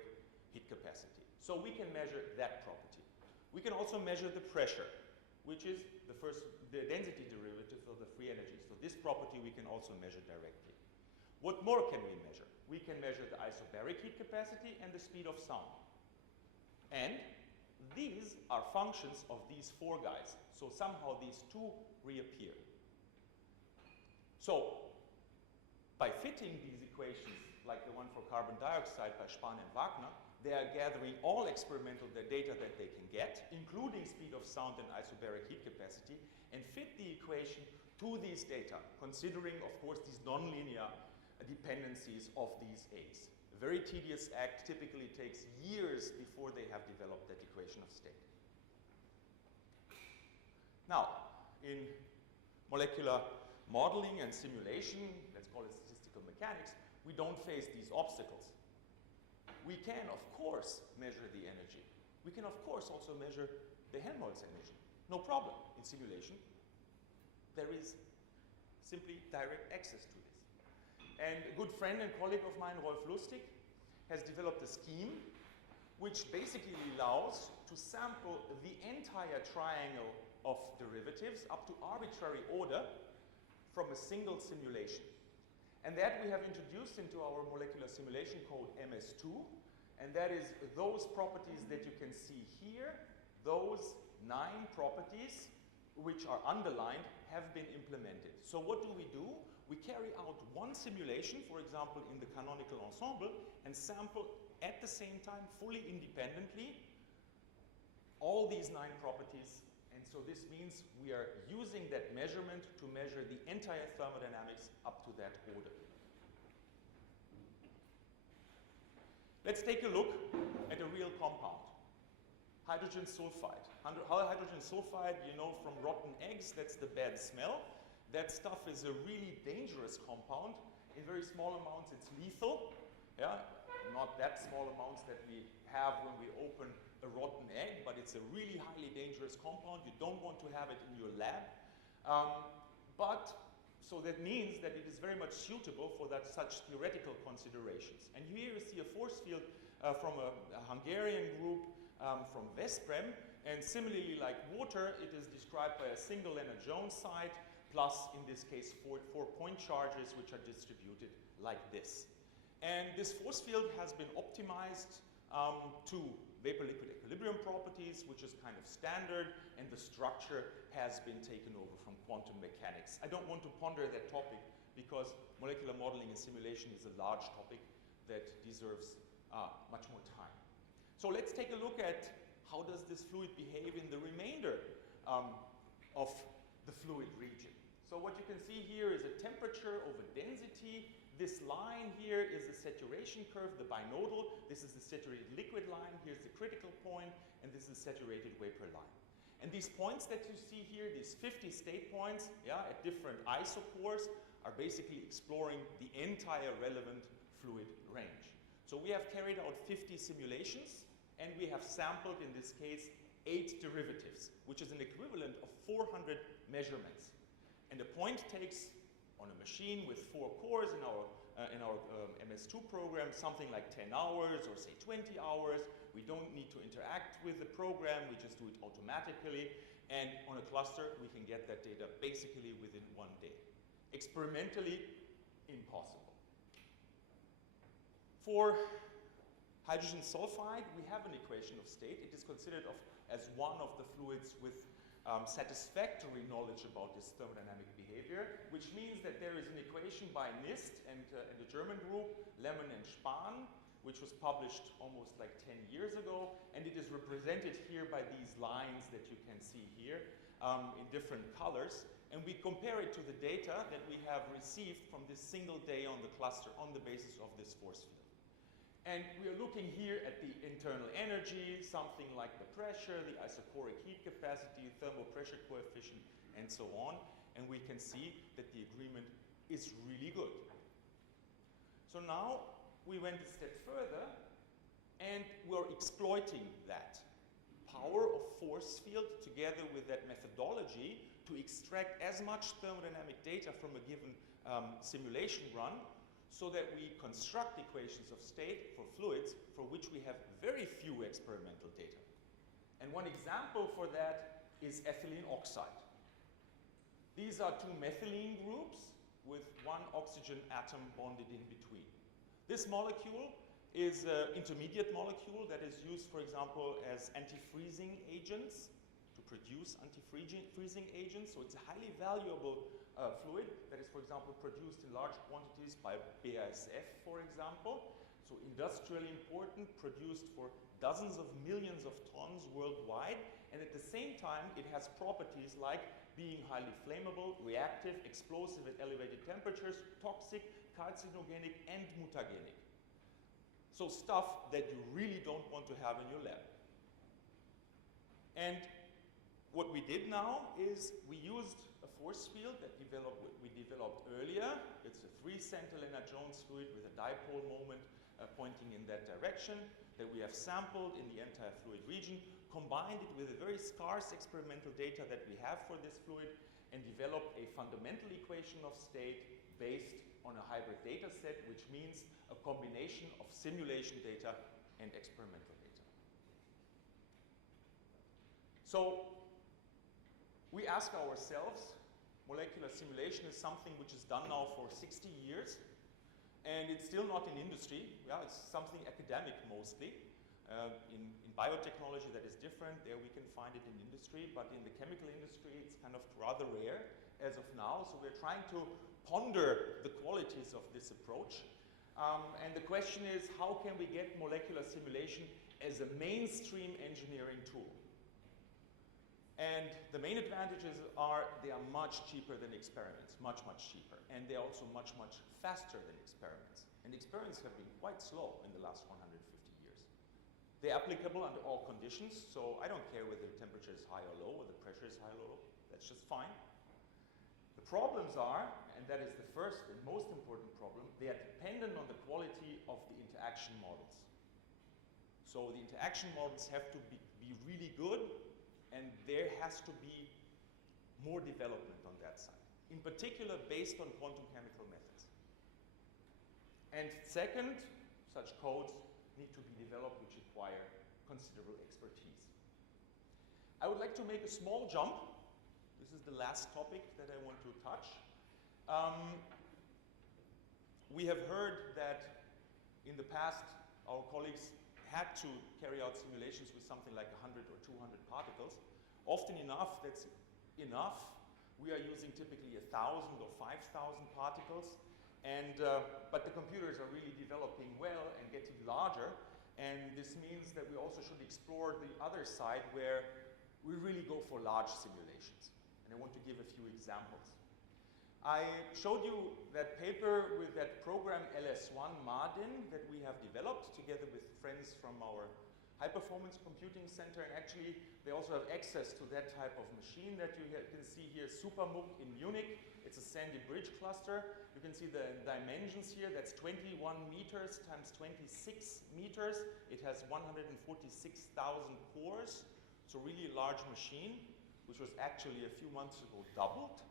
heat capacity. So we can measure that property. We can also measure the pressure, which is the density derivative of the free energy. So this property we can also measure directly. What more can we measure? We can measure the isobaric heat capacity and the speed of sound. And these are functions of these four guys. So somehow these two reappear. So by fitting these equations, like the one for carbon dioxide by Spahn and Wagner, they are gathering all experimental data that they can get, including speed of sound and isobaric heat capacity, and fit the equation to these data, considering, of course, these nonlinear dependencies of these A's. A very tedious act, typically takes years before they have developed that equation of state. Now, in molecular modeling and simulation, let's call it statistical mechanics, we don't face these obstacles. We can, of course, measure the energy. We can, of course, also measure the Helmholtz energy. No problem. In simulation, there is simply direct access to this. And a good friend and colleague of mine, Rolf Lustig, has developed a scheme which basically allows to sample the entire triangle of derivatives up to arbitrary order from a single simulation. And that we have introduced into our molecular simulation code MS2, and that is those properties that you can see here, those 9 properties which are underlined have been implemented. So what do? We carry out one simulation, for example, in the canonical ensemble, and sample at the same time, fully independently, all these 9 properties. And so this means we are using that measurement to measure the entire thermodynamics up to that order. Let's take a look at a real compound. Hydrogen sulfide. Hydrogen sulfide, you know from rotten eggs, that's the bad smell. That stuff is a really dangerous compound. In very small amounts, it's lethal. Yeah? Not that small amounts that we have when we open a rotten egg, but it's a really highly dangerous compound. You don't want to have it in your lab. So that means that it is very much suitable for such theoretical considerations. And here you see a force field from a Hungarian group from Veszprém. And similarly, like water, it is described by a single Lennard-Jones site, plus, in this case, 4 point charges, which are distributed like this. And this force field has been optimized to vapor-liquid equilibrium properties, which is kind of standard, and the structure has been taken over from quantum mechanics. I don't want to ponder that topic because molecular modeling and simulation is a large topic that deserves much more time. So let's take a look at how does this fluid behave in the remainder of the fluid region. So what you can see here is a temperature over density. This line here is the saturation curve, the binodal. This is the saturated liquid line. Here's the critical point, and this is the saturated vapor line. And these points that you see here, these 50 state points, at different isopores, are basically exploring the entire relevant fluid range. So we have carried out 50 simulations, and we have sampled, in this case, 8 derivatives, which is an equivalent of 400 measurements. And a point takes, on a machine with 4 cores in our MS2 program, something like 10 hours or say 20 hours. We don't need to interact with the program, we just do it automatically. And on a cluster, we can get that data basically within 1 day. Experimentally, impossible. For hydrogen sulfide, we have an equation of state. It is considered as one of the fluids with satisfactory knowledge about this thermodynamic behavior, which means that there is an equation by NIST and the German group, Lemon and Spahn, which was published almost like 10 years ago, and it is represented here by these lines that you can see here in different colors, and we compare it to the data that we have received from this single day on the cluster on the basis of this force field. And we are looking here at the internal energy, something like the pressure, the isochoric heat capacity, thermal pressure coefficient, and so on. And we can see that the agreement is really good. So now we went a step further, and we're exploiting that power of force field together with that methodology to extract as much thermodynamic data from a given simulation run, so that we construct equations of state for fluids for which we have very few experimental data. And one example for that is ethylene oxide. These are 2 methylene groups with 1 oxygen atom bonded in between. This molecule is an intermediate molecule that is used, for example, as anti-freezing agents, to produce anti-freezing agents. So it's a highly valuable fluid that is, for example, produced in large quantities by BASF, for example. So industrially important, produced for dozens of millions of tons worldwide. And at the same time, it has properties like being highly flammable, reactive, explosive at elevated temperatures, toxic, carcinogenic, and mutagenic. So stuff that you really don't want to have in your lab. And what we did now is we used a force field that we developed earlier. It's a 3-center Lennard-Jones fluid with a dipole moment pointing in that direction, that we have sampled in the entire fluid region, combined it with the very scarce experimental data that we have for this fluid, and developed a fundamental equation of state based on a hybrid data set, which means a combination of simulation data and experimental data. So we ask ourselves, molecular simulation is something which is done now for 60 years, and it's still not in industry. Yeah, it's something academic mostly. In biotechnology that is different. There we can find it in industry, but in the chemical industry it's kind of rather rare as of now. So we're trying to ponder the qualities of this approach. And the question is, how can we get molecular simulation as a mainstream engineering tool? And the main advantages are they are much cheaper than experiments, much, much cheaper. And they're also much, much faster than experiments. And experiments have been quite slow in the last 150 years. They're applicable under all conditions, so I don't care whether the temperature is high or low, or the pressure is high or low. That's just fine. The problems are, and that is the first and most important problem, they are dependent on the quality of the interaction models. So the interaction models have to be really good, and there has to be more development on that side, in particular based on quantum chemical methods. And second, such codes need to be developed which require considerable expertise. I would like to make a small jump. This is the last topic that I want to touch. We have heard that in the past our colleagues had to carry out simulations with something like 100 or 200 particles. Often enough, that's enough. We are using typically 1,000 or 5,000 particles. And, but the computers are really developing well and getting larger, and this means that we also should explore the other side where we really go for large simulations. And I want to give a few examples. I showed you that paper with that program LS1 Mardin that we have developed together with friends from our high-performance computing center, and actually they also have access to that type of machine that you can see here, SuperMUC in Munich. It's a sandy bridge cluster. You can see the dimensions here. That's 21 meters times 26 meters. It has 146,000 cores. It's a really large machine, which was actually a few months ago doubled.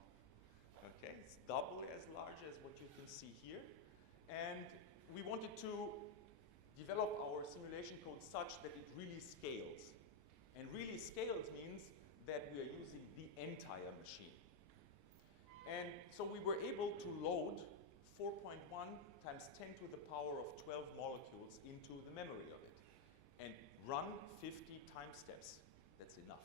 Okay, it's double as large as what you can see here. And we wanted to develop our simulation code such that it really scales. And really scales means that we are using the entire machine. And so we were able to load 4.1 times 10 to the power of 12 molecules into the memory of it and run 50 time steps. That's enough,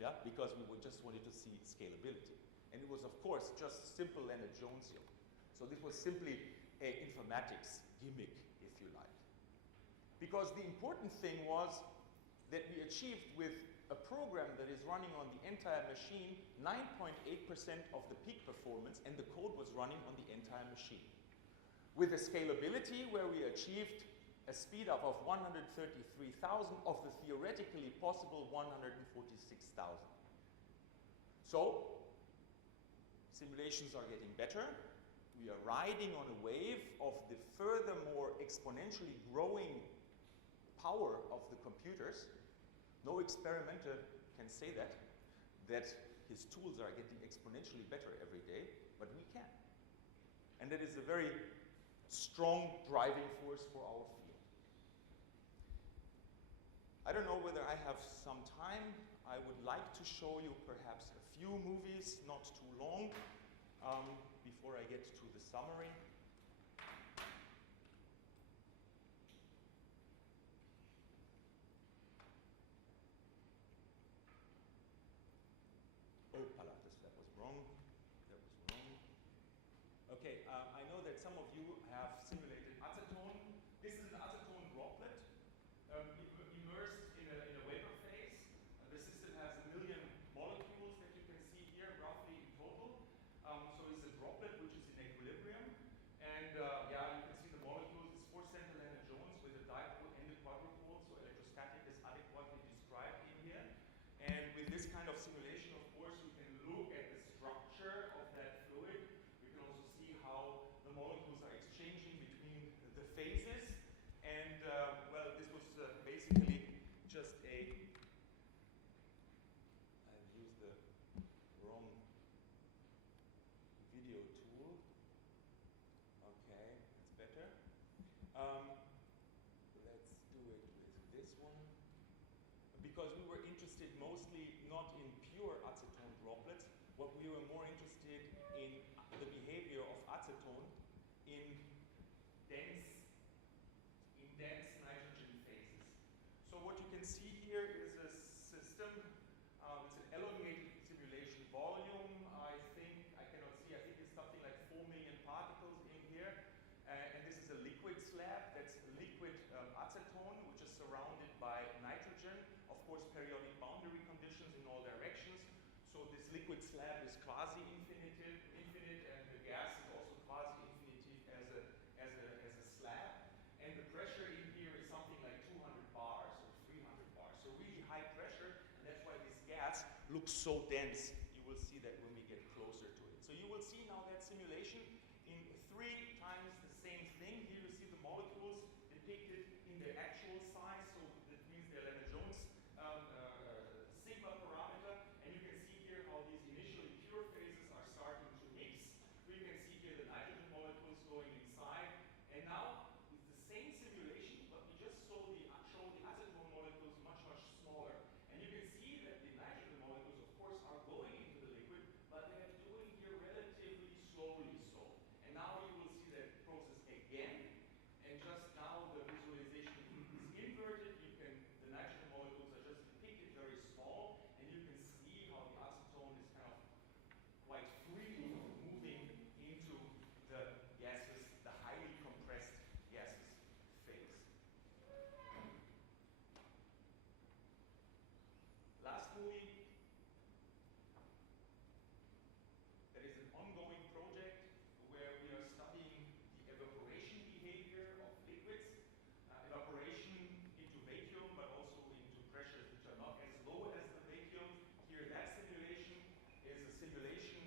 yeah? Because we just wanted to see scalability. And it was, of course, just simple Lennard-Jonesian. So this was simply an informatics gimmick, if you like. Because the important thing was that we achieved with a program that is running on the entire machine 9.8% of the peak performance, and the code was running on the entire machine. With a scalability where we achieved a speed up of 133,000 of the theoretically possible 146,000. So, simulations are getting better. We are riding on a wave of the furthermore exponentially growing power of the computers. No experimenter can say that his tools are getting exponentially better every day, but we can. And that is a very strong driving force for our field. I don't know whether I have some time. I would like to show you perhaps a few movies, not too long, before I get to the summary. Oh, pala, that was wrong. That was wrong. Okay, I know that some of you have simulated acetone. This is an acetone droplet immersed in a vapor phase. The system has 1 million molecules that you can see here, roughly in total. So it's a droplet which is in equilibrium. And yeah, you can see the molecules. It's 4 center Lennard-Jones with a dipole and a quadrupole. So electrostatic is adequately described in here. And with this kind of simulation, of course, we can look at the structure of that fluid. We can also see how the molecules are because we were interested mostly not in pure acetone droplets, but we were more interested in the behavior of acetone in dense nitrogen phases. So what you can see here is a system, it's an elongated simulation volume. I cannot see, I think it's something like 4 million particles in here. And this is a liquid slab, that's liquid acetone, which is surrounded by nitrogen. Of course, periodic boundary conditions in all directions. So this liquid slab is quasi-infinite, and the gas is also quasi-infinite as a slab. And the pressure in here is something like 200 bars or 300 bars. So really high pressure, and that's why this gas looks so dense. You will see that when we get closer to it. So you will see now that simulation in 3 times the same thing. Here you see the molecules depicted in their actual size. So that means their Lennard-Jones sigma parameter. And you can see here how these initially pure phases are starting to mix. So you can see here the nitrogen molecules going inside. And now it's the same simulation, but we just show the acetone molecules much, much smaller. And you can see that the nitrogen molecules, of course, are going into the liquid, but they are doing here relatively slowly so. And now you will see that process again. And just now the visualization is inverted. The nitrogen molecules are just depicted very small, and you can see how the acetone is kind of quite freely moving into the gases, the highly compressed gases phase. Last movie, there is an ongoing project where we are studying the evaporation behavior of liquids, evaporation into vacuum, but also into pressures which are not as low as the vacuum. Here, that simulation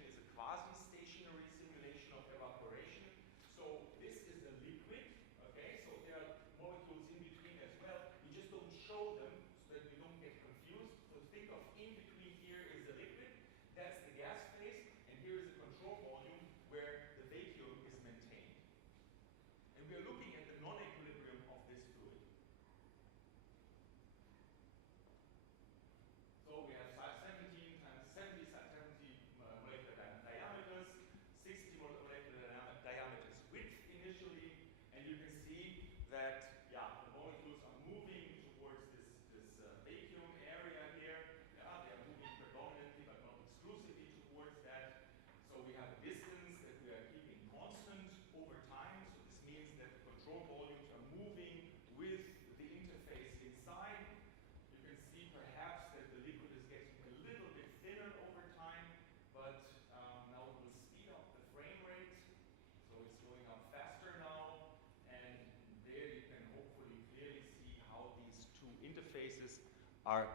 is a quasi-stationary simulation of evaporation. So this is the liquid, okay? So there are molecules in between as well. You just don't show them so that you don't get confused. So think of in between here is the liquid, that's the gas phase, and here is the control volume where the vacuum is maintained. And we are looking at the non-equilibrium of this fluid. So we have 17 times 70 molecular diameters, 60 molecular diameters width initially, and you can see that, yeah, the molecules are moving towards this vacuum area here. Yeah, they are moving predominantly, but not exclusively towards that. So we have a distance that we are keeping constant over time. So this means that the control volumes are moving with the interface inside. You can see perhaps that the liquid is getting a little bit thinner over time, but now it will speed up the frame rate. So it's going up faster now, and there you can hopefully clearly see how these two interfaces are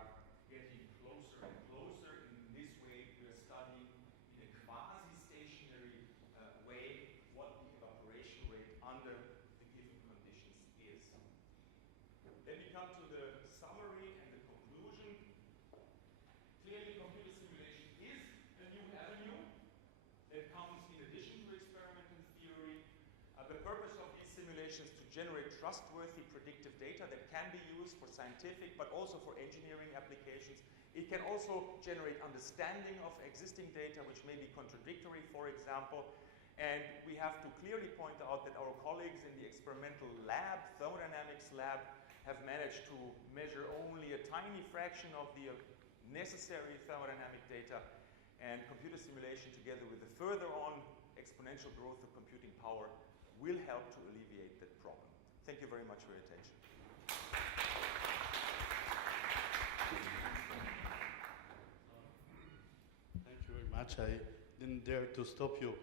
getting closer and closer. In this way, we are studying in a quasi-stationary way what the evaporation rate under the given conditions is. Then we come to the summary and the conclusion. Clearly, computer simulation is a new avenue that comes in addition to experimental theory. The purpose of these simulations is to generate trustworthy predictive data that can be used for scientific but also for engineering applications. It can also generate understanding of existing data which may be contradictory, for example. And we have to clearly point out that our colleagues in the experimental lab, thermodynamics lab, have managed to measure only a tiny fraction of the necessary thermodynamic data, and computer simulation together with the further on exponential growth of computing power will help to alleviate that problem. Thank you very much for your attention. Thank you very much. I didn't dare to stop you.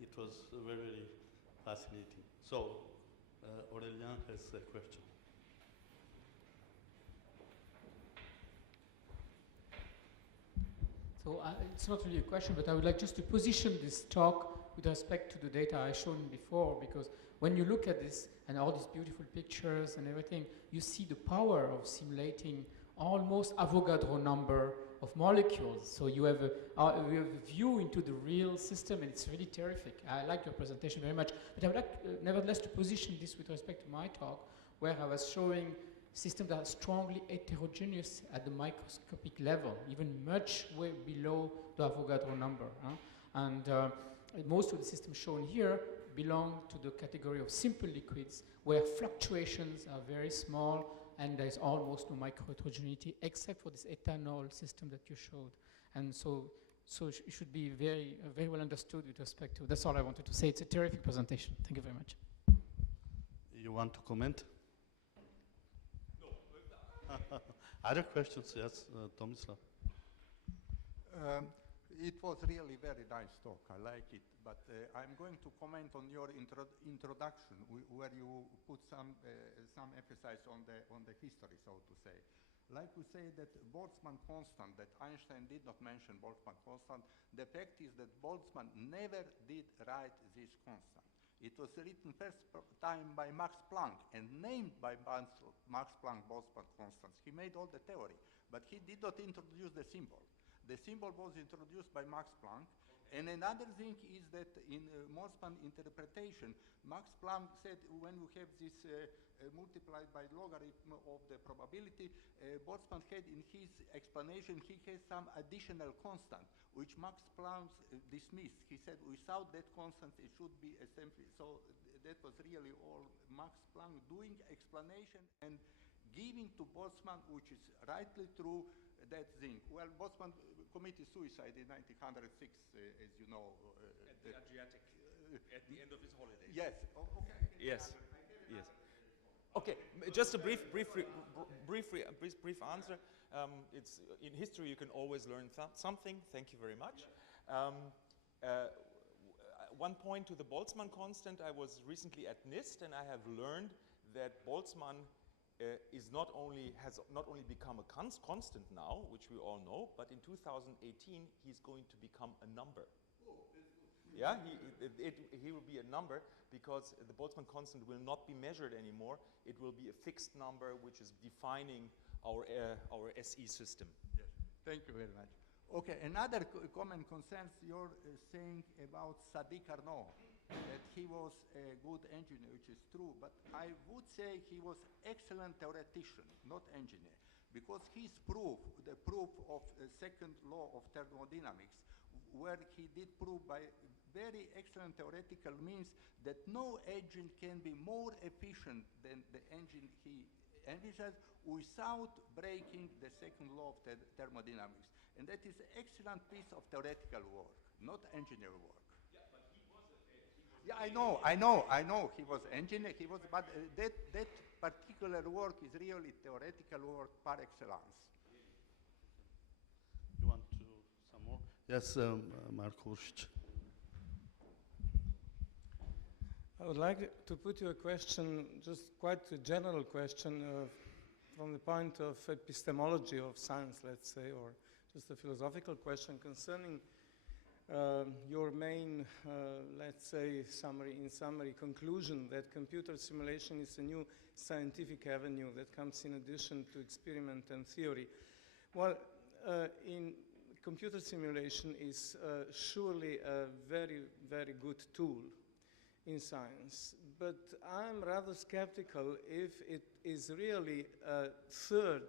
It was very fascinating. So, Aurélien has a question. So it's not really a question, but I would like just to position this talk with respect to the data I shown before, because when you look at this and all these beautiful pictures and everything, you see the power of simulating almost Avogadro number of molecules. So you have a view into the real system, and it's really terrific. I like your presentation very much. But I would like, nevertheless, to position this with respect to my talk, where I was showing systems that are strongly heterogeneous at the microscopic level, even much way below the Avogadro number. And most of the systems shown here belong to the category of simple liquids, where fluctuations are very small and there's almost no micro-heterogeneity, except for this ethanol system that you showed. And so it should be very, very well understood with respect to. That's all I wanted to say. It's a terrific presentation. Thank you very much. You want to comment? No. Other questions? Yes, Tomislav. It was really very nice talk. I like it. But I'm going to comment on your introduction, where you put some emphasis on the history, so to say. Like we say that Boltzmann constant, that Einstein did not mention Boltzmann constant, the fact is that Boltzmann never did write this constant. It was written first time by Max Planck and named by Max Planck Boltzmann constant. He made all the theory, but he did not introduce the symbol. The symbol was introduced by Max Planck. And another thing is that in Boltzmann interpretation, Max Planck said when we have this multiplied by logarithm of the probability, Boltzmann had in his explanation, he has some additional constant, which Max Planck dismissed. He said without that constant, it should be a simple. So that was really all Max Planck doing explanation and giving to Boltzmann, which is rightly true, that thing. Well, Boltzmann committed suicide in 1906, as you know. At the Adriatic, at the end of his holidays. Yes. Okay. Yes. Yes. Okay. Just a brief answer. It's in history you can always learn something. Thank you very much. One point to the Boltzmann constant. I was recently at NIST, and I have learned that Boltzmann has not only become a constant now, which we all know, but in 2018 he's going to become a number. Oh, that's good. Yeah, he will be a number because the Boltzmann constant will not be measured anymore. It will be a fixed number which is defining our SE system. Yes, thank you very much. Okay, another comment concerns your saying about Sadi Carnot, that he was a good engineer, which is true, but I would say he was excellent theoretician, not engineer, because his proof, the proof of the second law of thermodynamics, where he did prove by very excellent theoretical means that no engine can be more efficient than the engine he envisaged without breaking the second law of thermodynamics. And that is an excellent piece of theoretical work, not engineer work. Yeah, but he was Yeah, I know. He was engineer. But that particular work is really theoretical work par excellence. You want to some more? Yes, Marko Uršić. I would like to put you a question, just quite a general question from the point of epistemology of science, let's say, or just a philosophical question concerning your main, let's say, summary conclusion that computer simulation is a new scientific avenue that comes in addition to experiment and theory. Well, in computer simulation is surely a very, very good tool in science, but I'm rather skeptical if it is really a third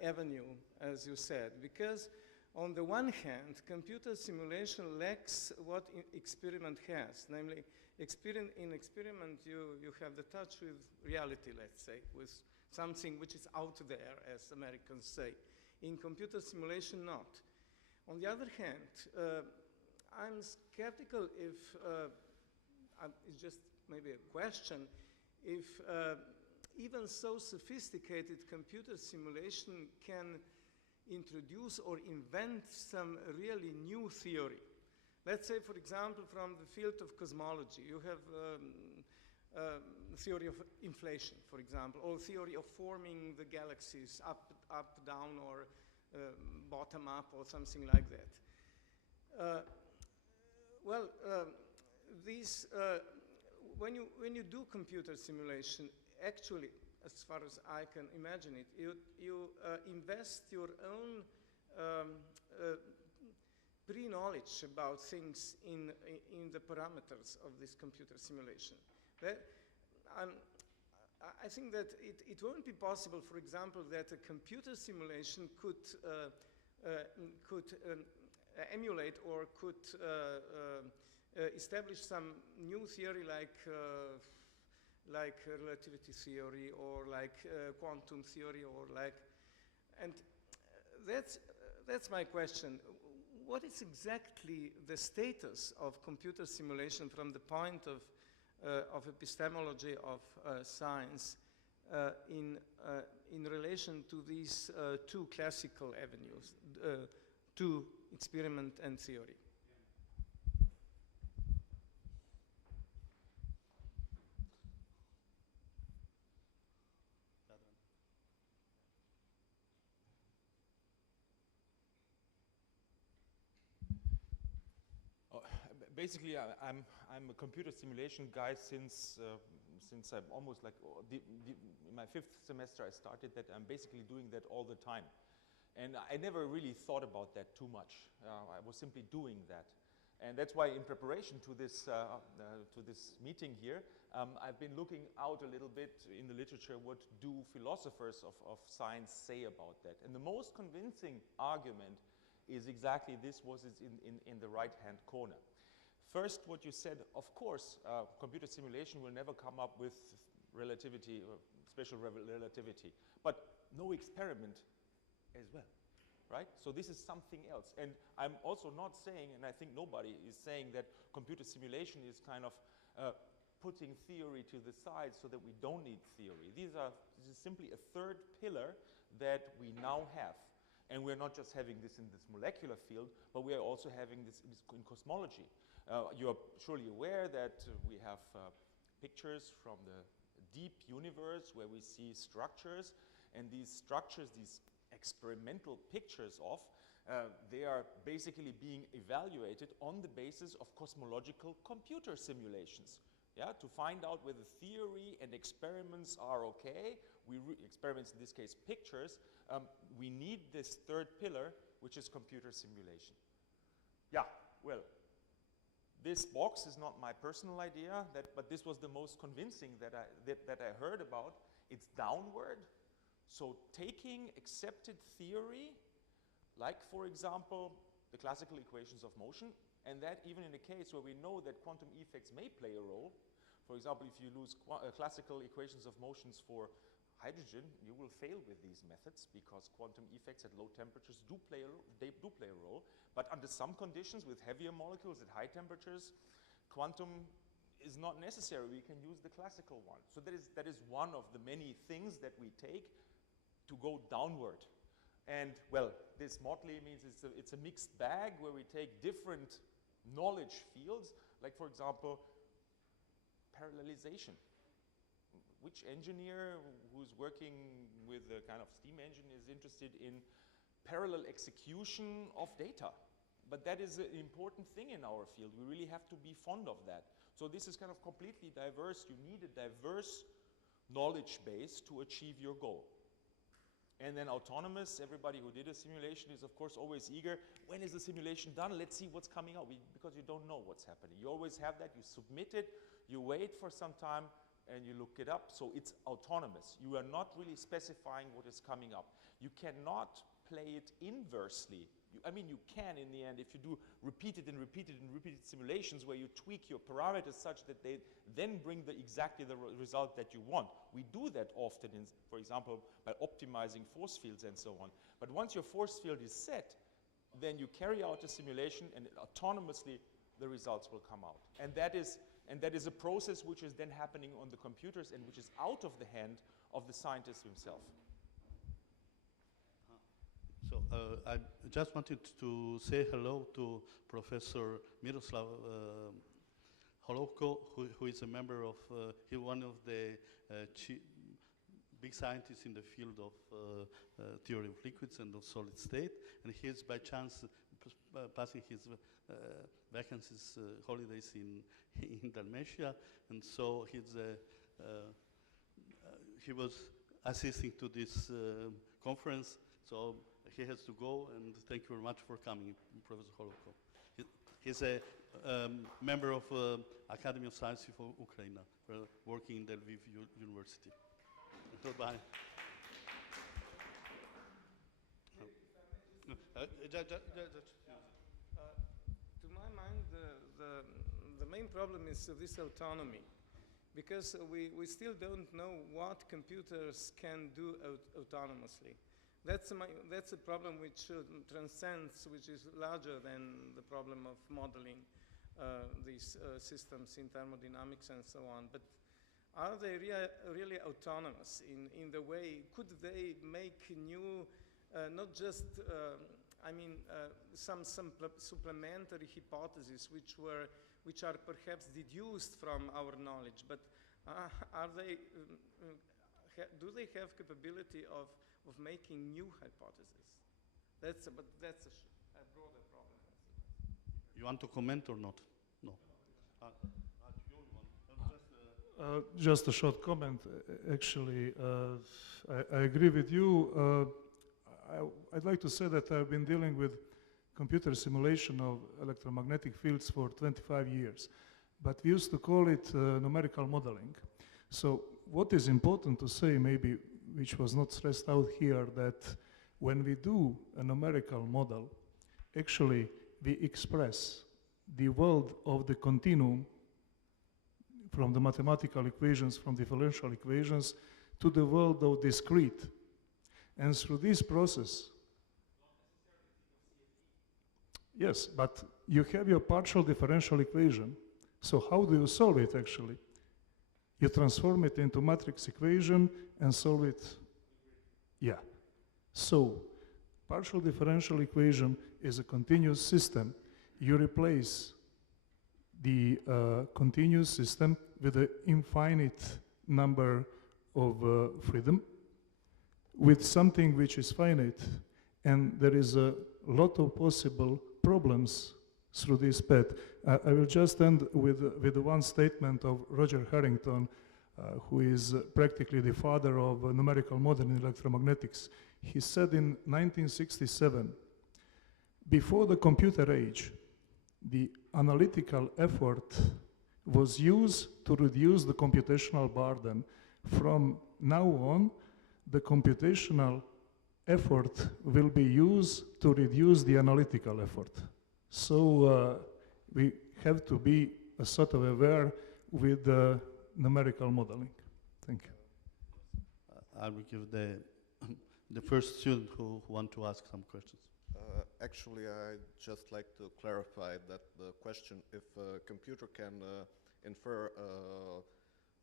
avenue, as you said, because on the one hand, computer simulation lacks what experiment has, namely, in experiment you have the touch with reality, let's say, with something which is out there, as Americans say. In computer simulation, not. On the other hand, I'm skeptical if, it's just maybe a question, if even so sophisticated computer simulation can introduce or invent some really new theory. Let's say, for example, from the field of cosmology, you have theory of inflation, for example, or theory of forming the galaxies up, down, or bottom up, or something like that. When you do computer simulation, actually, as far as I can imagine it, you invest your own pre-knowledge about things in the parameters of this computer simulation. I think that it won't be possible, for example, that a computer simulation could emulate or could establish some new theory like relativity theory or like quantum theory or like, and that's my question. What is exactly the status of computer simulation from the point of epistemology of science in relation to these two classical avenues, to experiment and theory? Basically, I'm a computer simulation guy since I'm almost like in my 5th semester I started that. I'm basically doing that all the time, and I never really thought about that too much. I was simply doing that, and that's why in preparation to this meeting here, I've been looking out a little bit in the literature. What do philosophers of science say about that? And the most convincing argument is exactly this. Was in the right-hand corner. First, what you said, of course, computer simulation will never come up with relativity, or special relativity, but no experiment as well, right? So this is something else. And I'm also not saying, and I think nobody is saying, that computer simulation is kind of putting theory to the side so that we don't need theory. This is simply a third pillar that we now have. And we're not just having this in this molecular field, but we are also having this in cosmology. You're surely aware that we have pictures from the deep universe where we see structures, and these structures, these experimental pictures of, they are basically being evaluated on the basis of cosmological computer simulations. Yeah, to find out whether theory and experiments are okay. Experiments, in this case pictures, we need this third pillar, which is computer simulation. Yeah, well, this box is not my personal idea, but this was the most convincing that I heard about. It's downward. So taking accepted theory, like for example, the classical equations of motion, and that even in a case where we know that quantum effects may play a role. For example, if you use classical equations of motions for hydrogen, you will fail with these methods because quantum effects at low temperatures do play a role. But under some conditions, with heavier molecules at high temperatures, quantum is not necessary. We can use the classical one. So that is one of the many things that we take to go downward. And well, this motley means it's a mixed bag where we take different knowledge fields, like for example, parallelization. Which engineer who's working with a kind of steam engine is interested in parallel execution of data? But that is an important thing in our field. We really have to be fond of that. So this is kind of completely diverse. You need a diverse knowledge base to achieve your goal. And then autonomous, everybody who did a simulation is of course always eager. When is the simulation done? Let's see what's coming out, because you don't know what's happening. You always have that, you submit it, you wait for some time, and you look it up. So it's autonomous. You are not really specifying what is coming up. You cannot play it inversely. I mean, you can in the end if you do repeated and repeated and repeated simulations where you tweak your parameters such that they then bring exactly the result that you want. We do that often, for example, by optimizing force fields and so on. But once your force field is set, then you carry out a simulation and autonomously the results will come out. And that is a process which is then happening on the computers and which is out of the hand of the scientist himself. So I just wanted to say hello to Professor Miroslav Holovko, who is a member of, one of the big scientists in the field of theory of liquids and of solid state, and he is by chance passing his vacancies, holidays in Dalmatia, and so he was assisting to this conference, so he has to go, and thank you very much for coming, Professor Holovko. He's a member of Academy of Sciences of Ukraine, working in the Lviv University. Goodbye. To my mind, the main problem is this autonomy, because we still don't know what computers can do autonomously. That's a problem which transcends, which is larger than the problem of modeling these systems in thermodynamics and so on. But are they really autonomous in the way, could they make new, not just, some supplementary hypotheses which are perhaps deduced from our knowledge, but are they, do they have capability of making new hypotheses? But that's a broader problem. You want to comment or not? No. Just a short comment. Actually, I agree with you. I'd like to say that I've been dealing with computer simulation of electromagnetic fields for 25 years. But we used to call it numerical modeling. So what is important to say, maybe, which was not stressed out here, that when we do a numerical model, actually we express the world of the continuum from the mathematical equations, from differential equations, to the world of discrete. And through this process, yes, but you have your partial differential equation. So how do you solve it, actually? You transform it into matrix equation and solve it. Yeah. So partial differential equation is a continuous system. You replace the continuous system with an infinite number of freedom with something which is finite, and there is a lot of possible problems through this path. I will just end with one statement of Roger Harrington, who is practically the father of numerical modeling in electromagnetics. He said in 1967, before the computer age, the analytical effort was used to reduce the computational burden. From now on, the computational effort will be used to reduce the analytical effort. So we have to be sort of aware with numerical modeling. Thank you. I will give the first student who want to ask some questions. Actually, I'd just like to clarify that the question if a computer can infer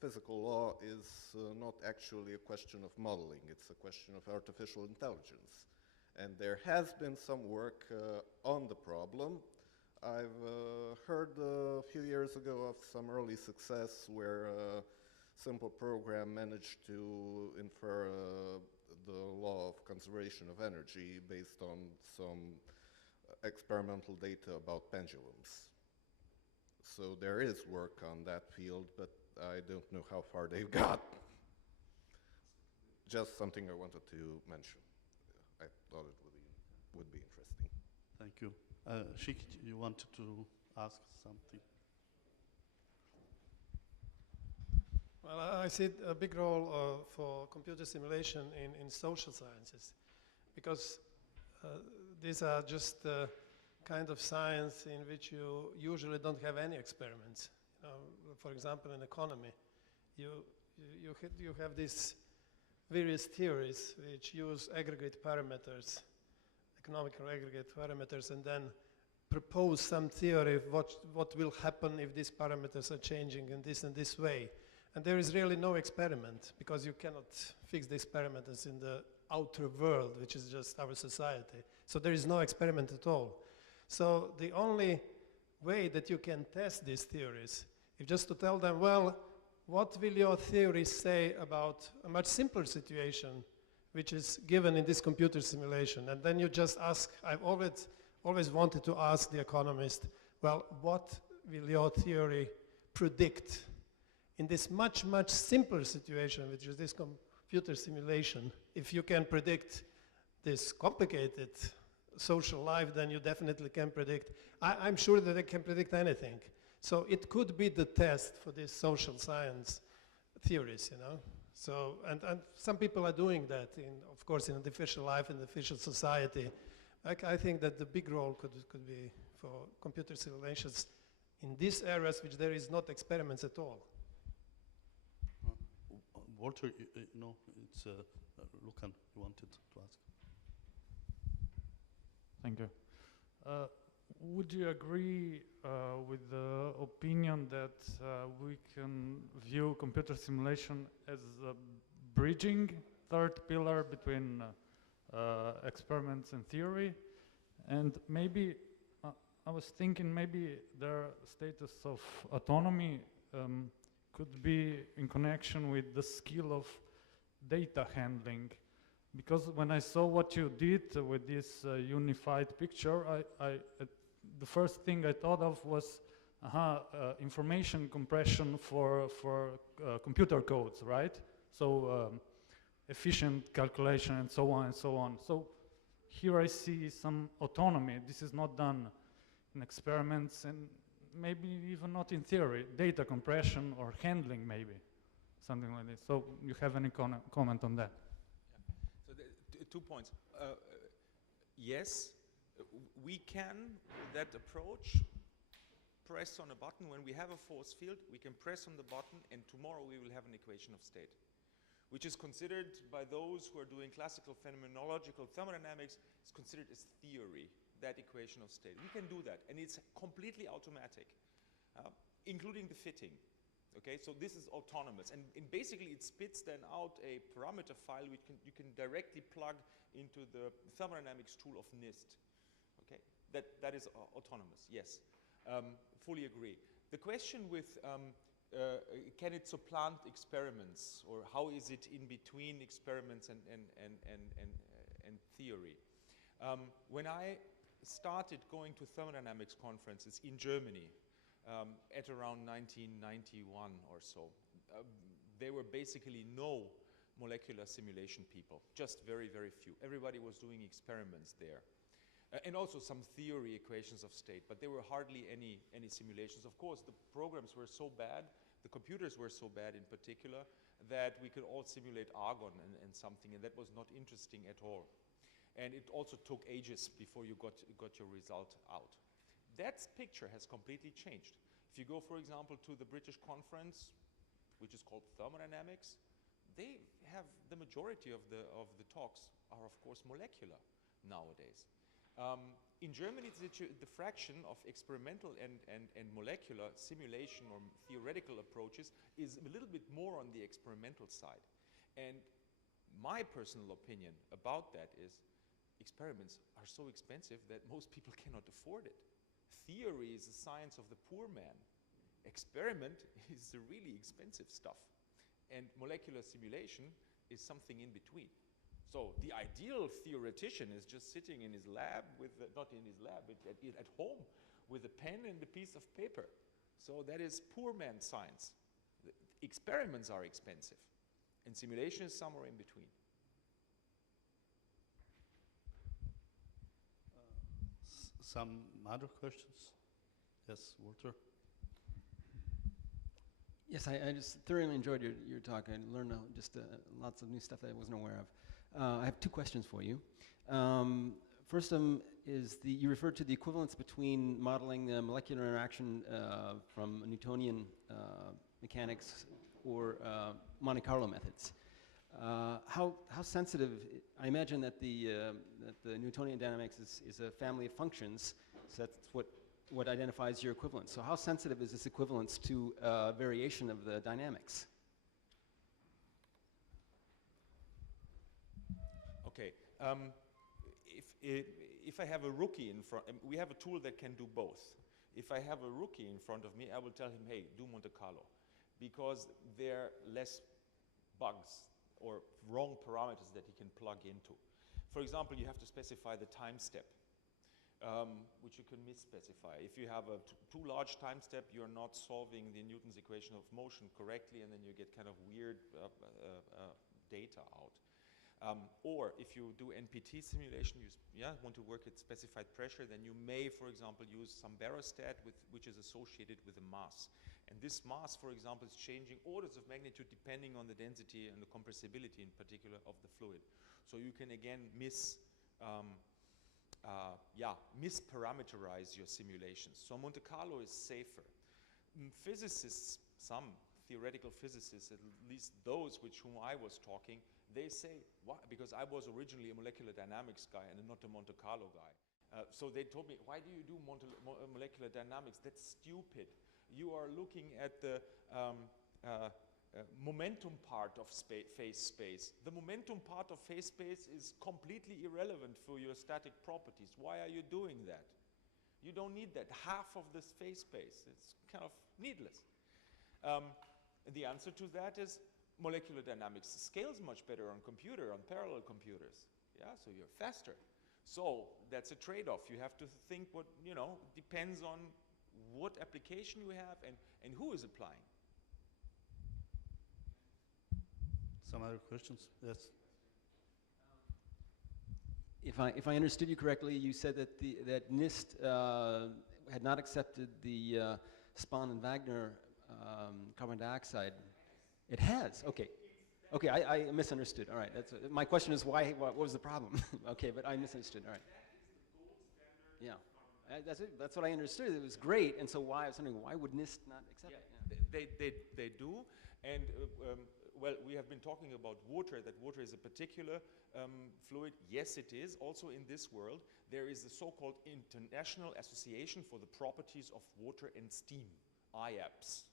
physical law is not actually a question of modeling, it's a question of artificial intelligence. And there has been some work on the problem. I've heard a few years ago of some early success where a simple program managed to infer the law of conservation of energy based on some experimental data about pendulums. So there is work on that field, but I don't know how far they've got. Just something I wanted to mention. I thought it would be interesting. Thank you. Shik, you wanted to ask something? Well, I see a big role for computer simulation in social sciences, because these are just kind of science in which you usually don't have any experiments. For example, in economy, you have these various theories which use aggregate parameters, economical aggregate parameters, and then propose some theory of what will happen if these parameters are changing in this way. And there is really no experiment, because you cannot fix these parameters in the outer world, which is just our society. So there is no experiment at all. So the only way that you can test these theories is just to tell them, well, what will your theory say about a much simpler situation which is given in this computer simulation? And then you just ask, I've always wanted to ask the economist, well, what will your theory predict in this much, much simpler situation, which is this computer simulation? If you can predict this complicated social life, then you definitely can predict. I'm sure that they can predict anything. So it could be the test for these social science theories, So, and some people are doing that, of course, in artificial life, in artificial society. I think that the big role could be for computer simulations in these areas which there is not experiments at all. Walter, it's Lukan you wanted to ask. Thank you. Would you agree with the opinion that we can view computer simulation as a bridging third pillar between experiments and theory? And maybe, I was thinking maybe their status of autonomy could be in connection with the skill of data handling. Because when I saw what you did with this unified picture, the first thing I thought of was information compression for computer codes, right? So efficient calculation and so on and so on. So here I see some autonomy. This is not done in experiments and maybe even not in theory. Data compression or handling maybe, something like this. So you have any comment on that? So 2 points. Yes, we can, with that approach, press on a button. When we have a force field, we can press on the button and tomorrow we will have an equation of state, which is considered by those who are doing classical phenomenological thermodynamics, is considered as theory, that equation of state. We can do that, and it's completely automatic, including the fitting. Okay, so this is autonomous, and basically it spits then out a parameter file which you can directly plug into the thermodynamics tool of NIST. Okay, that is autonomous. Yes, fully agree. The question with can it supplant experiments, or how is it in between experiments and theory? When I started going to thermodynamics conferences in Germany at around 1991 or so, there were basically no molecular simulation people, just very, very few. Everybody was doing experiments there. And also some theory equations of state, but there were hardly any simulations. Of course, the programs were so bad, the computers were so bad in particular, that we could all simulate argon and something, and that was not interesting at all. And it also took ages before you got your result out. That picture has completely changed. If you go, for example, to the British conference, which is called Thermodynamics, they have the majority of the talks are, of course, molecular nowadays. In Germany, the fraction of experimental and molecular simulation or theoretical approaches is a little bit more on the experimental side. And my personal opinion about that is experiments are so expensive that most people cannot afford it. Theory is the science of the poor man. Experiment is the really expensive stuff. And molecular simulation is something in between. So the ideal theoretician is just sitting in his lab with, not in his lab, but at home with a pen and a piece of paper. So that is poor man's science. The experiments are expensive, and simulation is somewhere in between. Some other questions? Yes, Walter? Yes, I just thoroughly enjoyed your talk. I learned just lots of new stuff that I wasn't aware of. I have 2 questions for you. First is you referred to the equivalence between modeling the molecular interaction from Newtonian mechanics or Monte Carlo methods. How sensitive? I imagine that the Newtonian dynamics is a family of functions, so that's what identifies your equivalence. So how sensitive is this equivalence to variation of the dynamics? Okay, if I have a rookie in front, we have a tool that can do both. If I have a rookie in front of me, I will tell him, hey, do Monte Carlo, because there are less bugs or wrong parameters that he can plug into. For example, you have to specify the time step, which you can misspecify. If you have a too large time step, you're not solving the Newton's equation of motion correctly, and then you get kind of weird data out. Or if you do NPT simulation, you want to work at specified pressure, then you may, for example, use some barostat which is associated with a mass. And this mass, for example, is changing orders of magnitude depending on the density and the compressibility in particular of the fluid. So you can again misparameterize your simulations. So Monte Carlo is safer. Physicists, some theoretical physicists, at least those with whom I was talking, they say, why? Because I was originally a molecular dynamics guy and not a Monte Carlo guy. So they told me, why do you do molecular dynamics? That's stupid. You are looking at the momentum part of phase space. The momentum part of phase space is completely irrelevant for your static properties. Why are you doing that? You don't need that. Half of this phase space. It's kind of needless. The answer to that is molecular dynamics scales much better on parallel computers. Yeah, so you're faster. So that's a trade-off. You have to think what, depends on what application you have and who is applying. Some other questions? Yes. If I understood you correctly, you said that that NIST had not accepted the Spahn and Wagner carbon dioxide. It has. Okay. Okay, I misunderstood. All right. That's my question is why? What was the problem? Okay, but I misunderstood. All right. Yeah. That's it. That's what I understood. It was great, and so why? I was wondering why would NIST not accept it? Yeah. They do, and well, we have been talking about water. That water is a particular fluid. Yes, it is. Also, in this world, there is the so-called International Association for the Properties of Water and Steam, IAPS.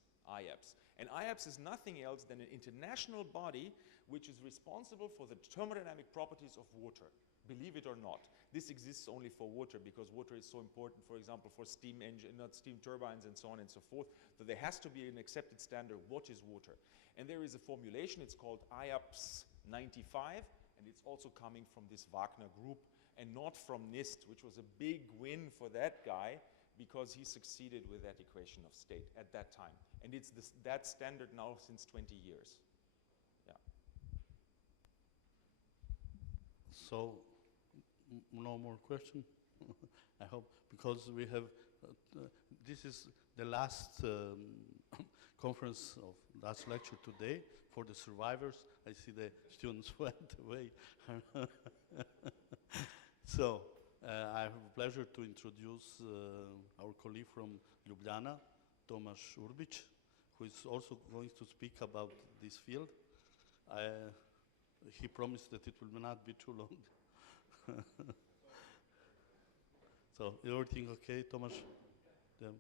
And IAPS is nothing else than an international body which is responsible for the thermodynamic properties of water. Believe it or not, this exists only for water because water is so important, for example, for steam engine, not steam turbines and so on and so forth. So there has to be an accepted standard. What is water? And there is a formulation. It's called IAPS 95, and it's also coming from this Wagner group and not from NIST, which was a big win for that guy, because he succeeded with that equation of state at that time. And it's that standard now since 20 years. Yeah. So, no more question? I hope, because we have, this is the last conference of last lecture today for the survivors. I see the students went away. So, I have a pleasure to introduce our colleague from Ljubljana, Tomaž Urbić, who is also going to speak about this field. He promised that it will not be too long. So, everything okay, Tomaž? Yeah.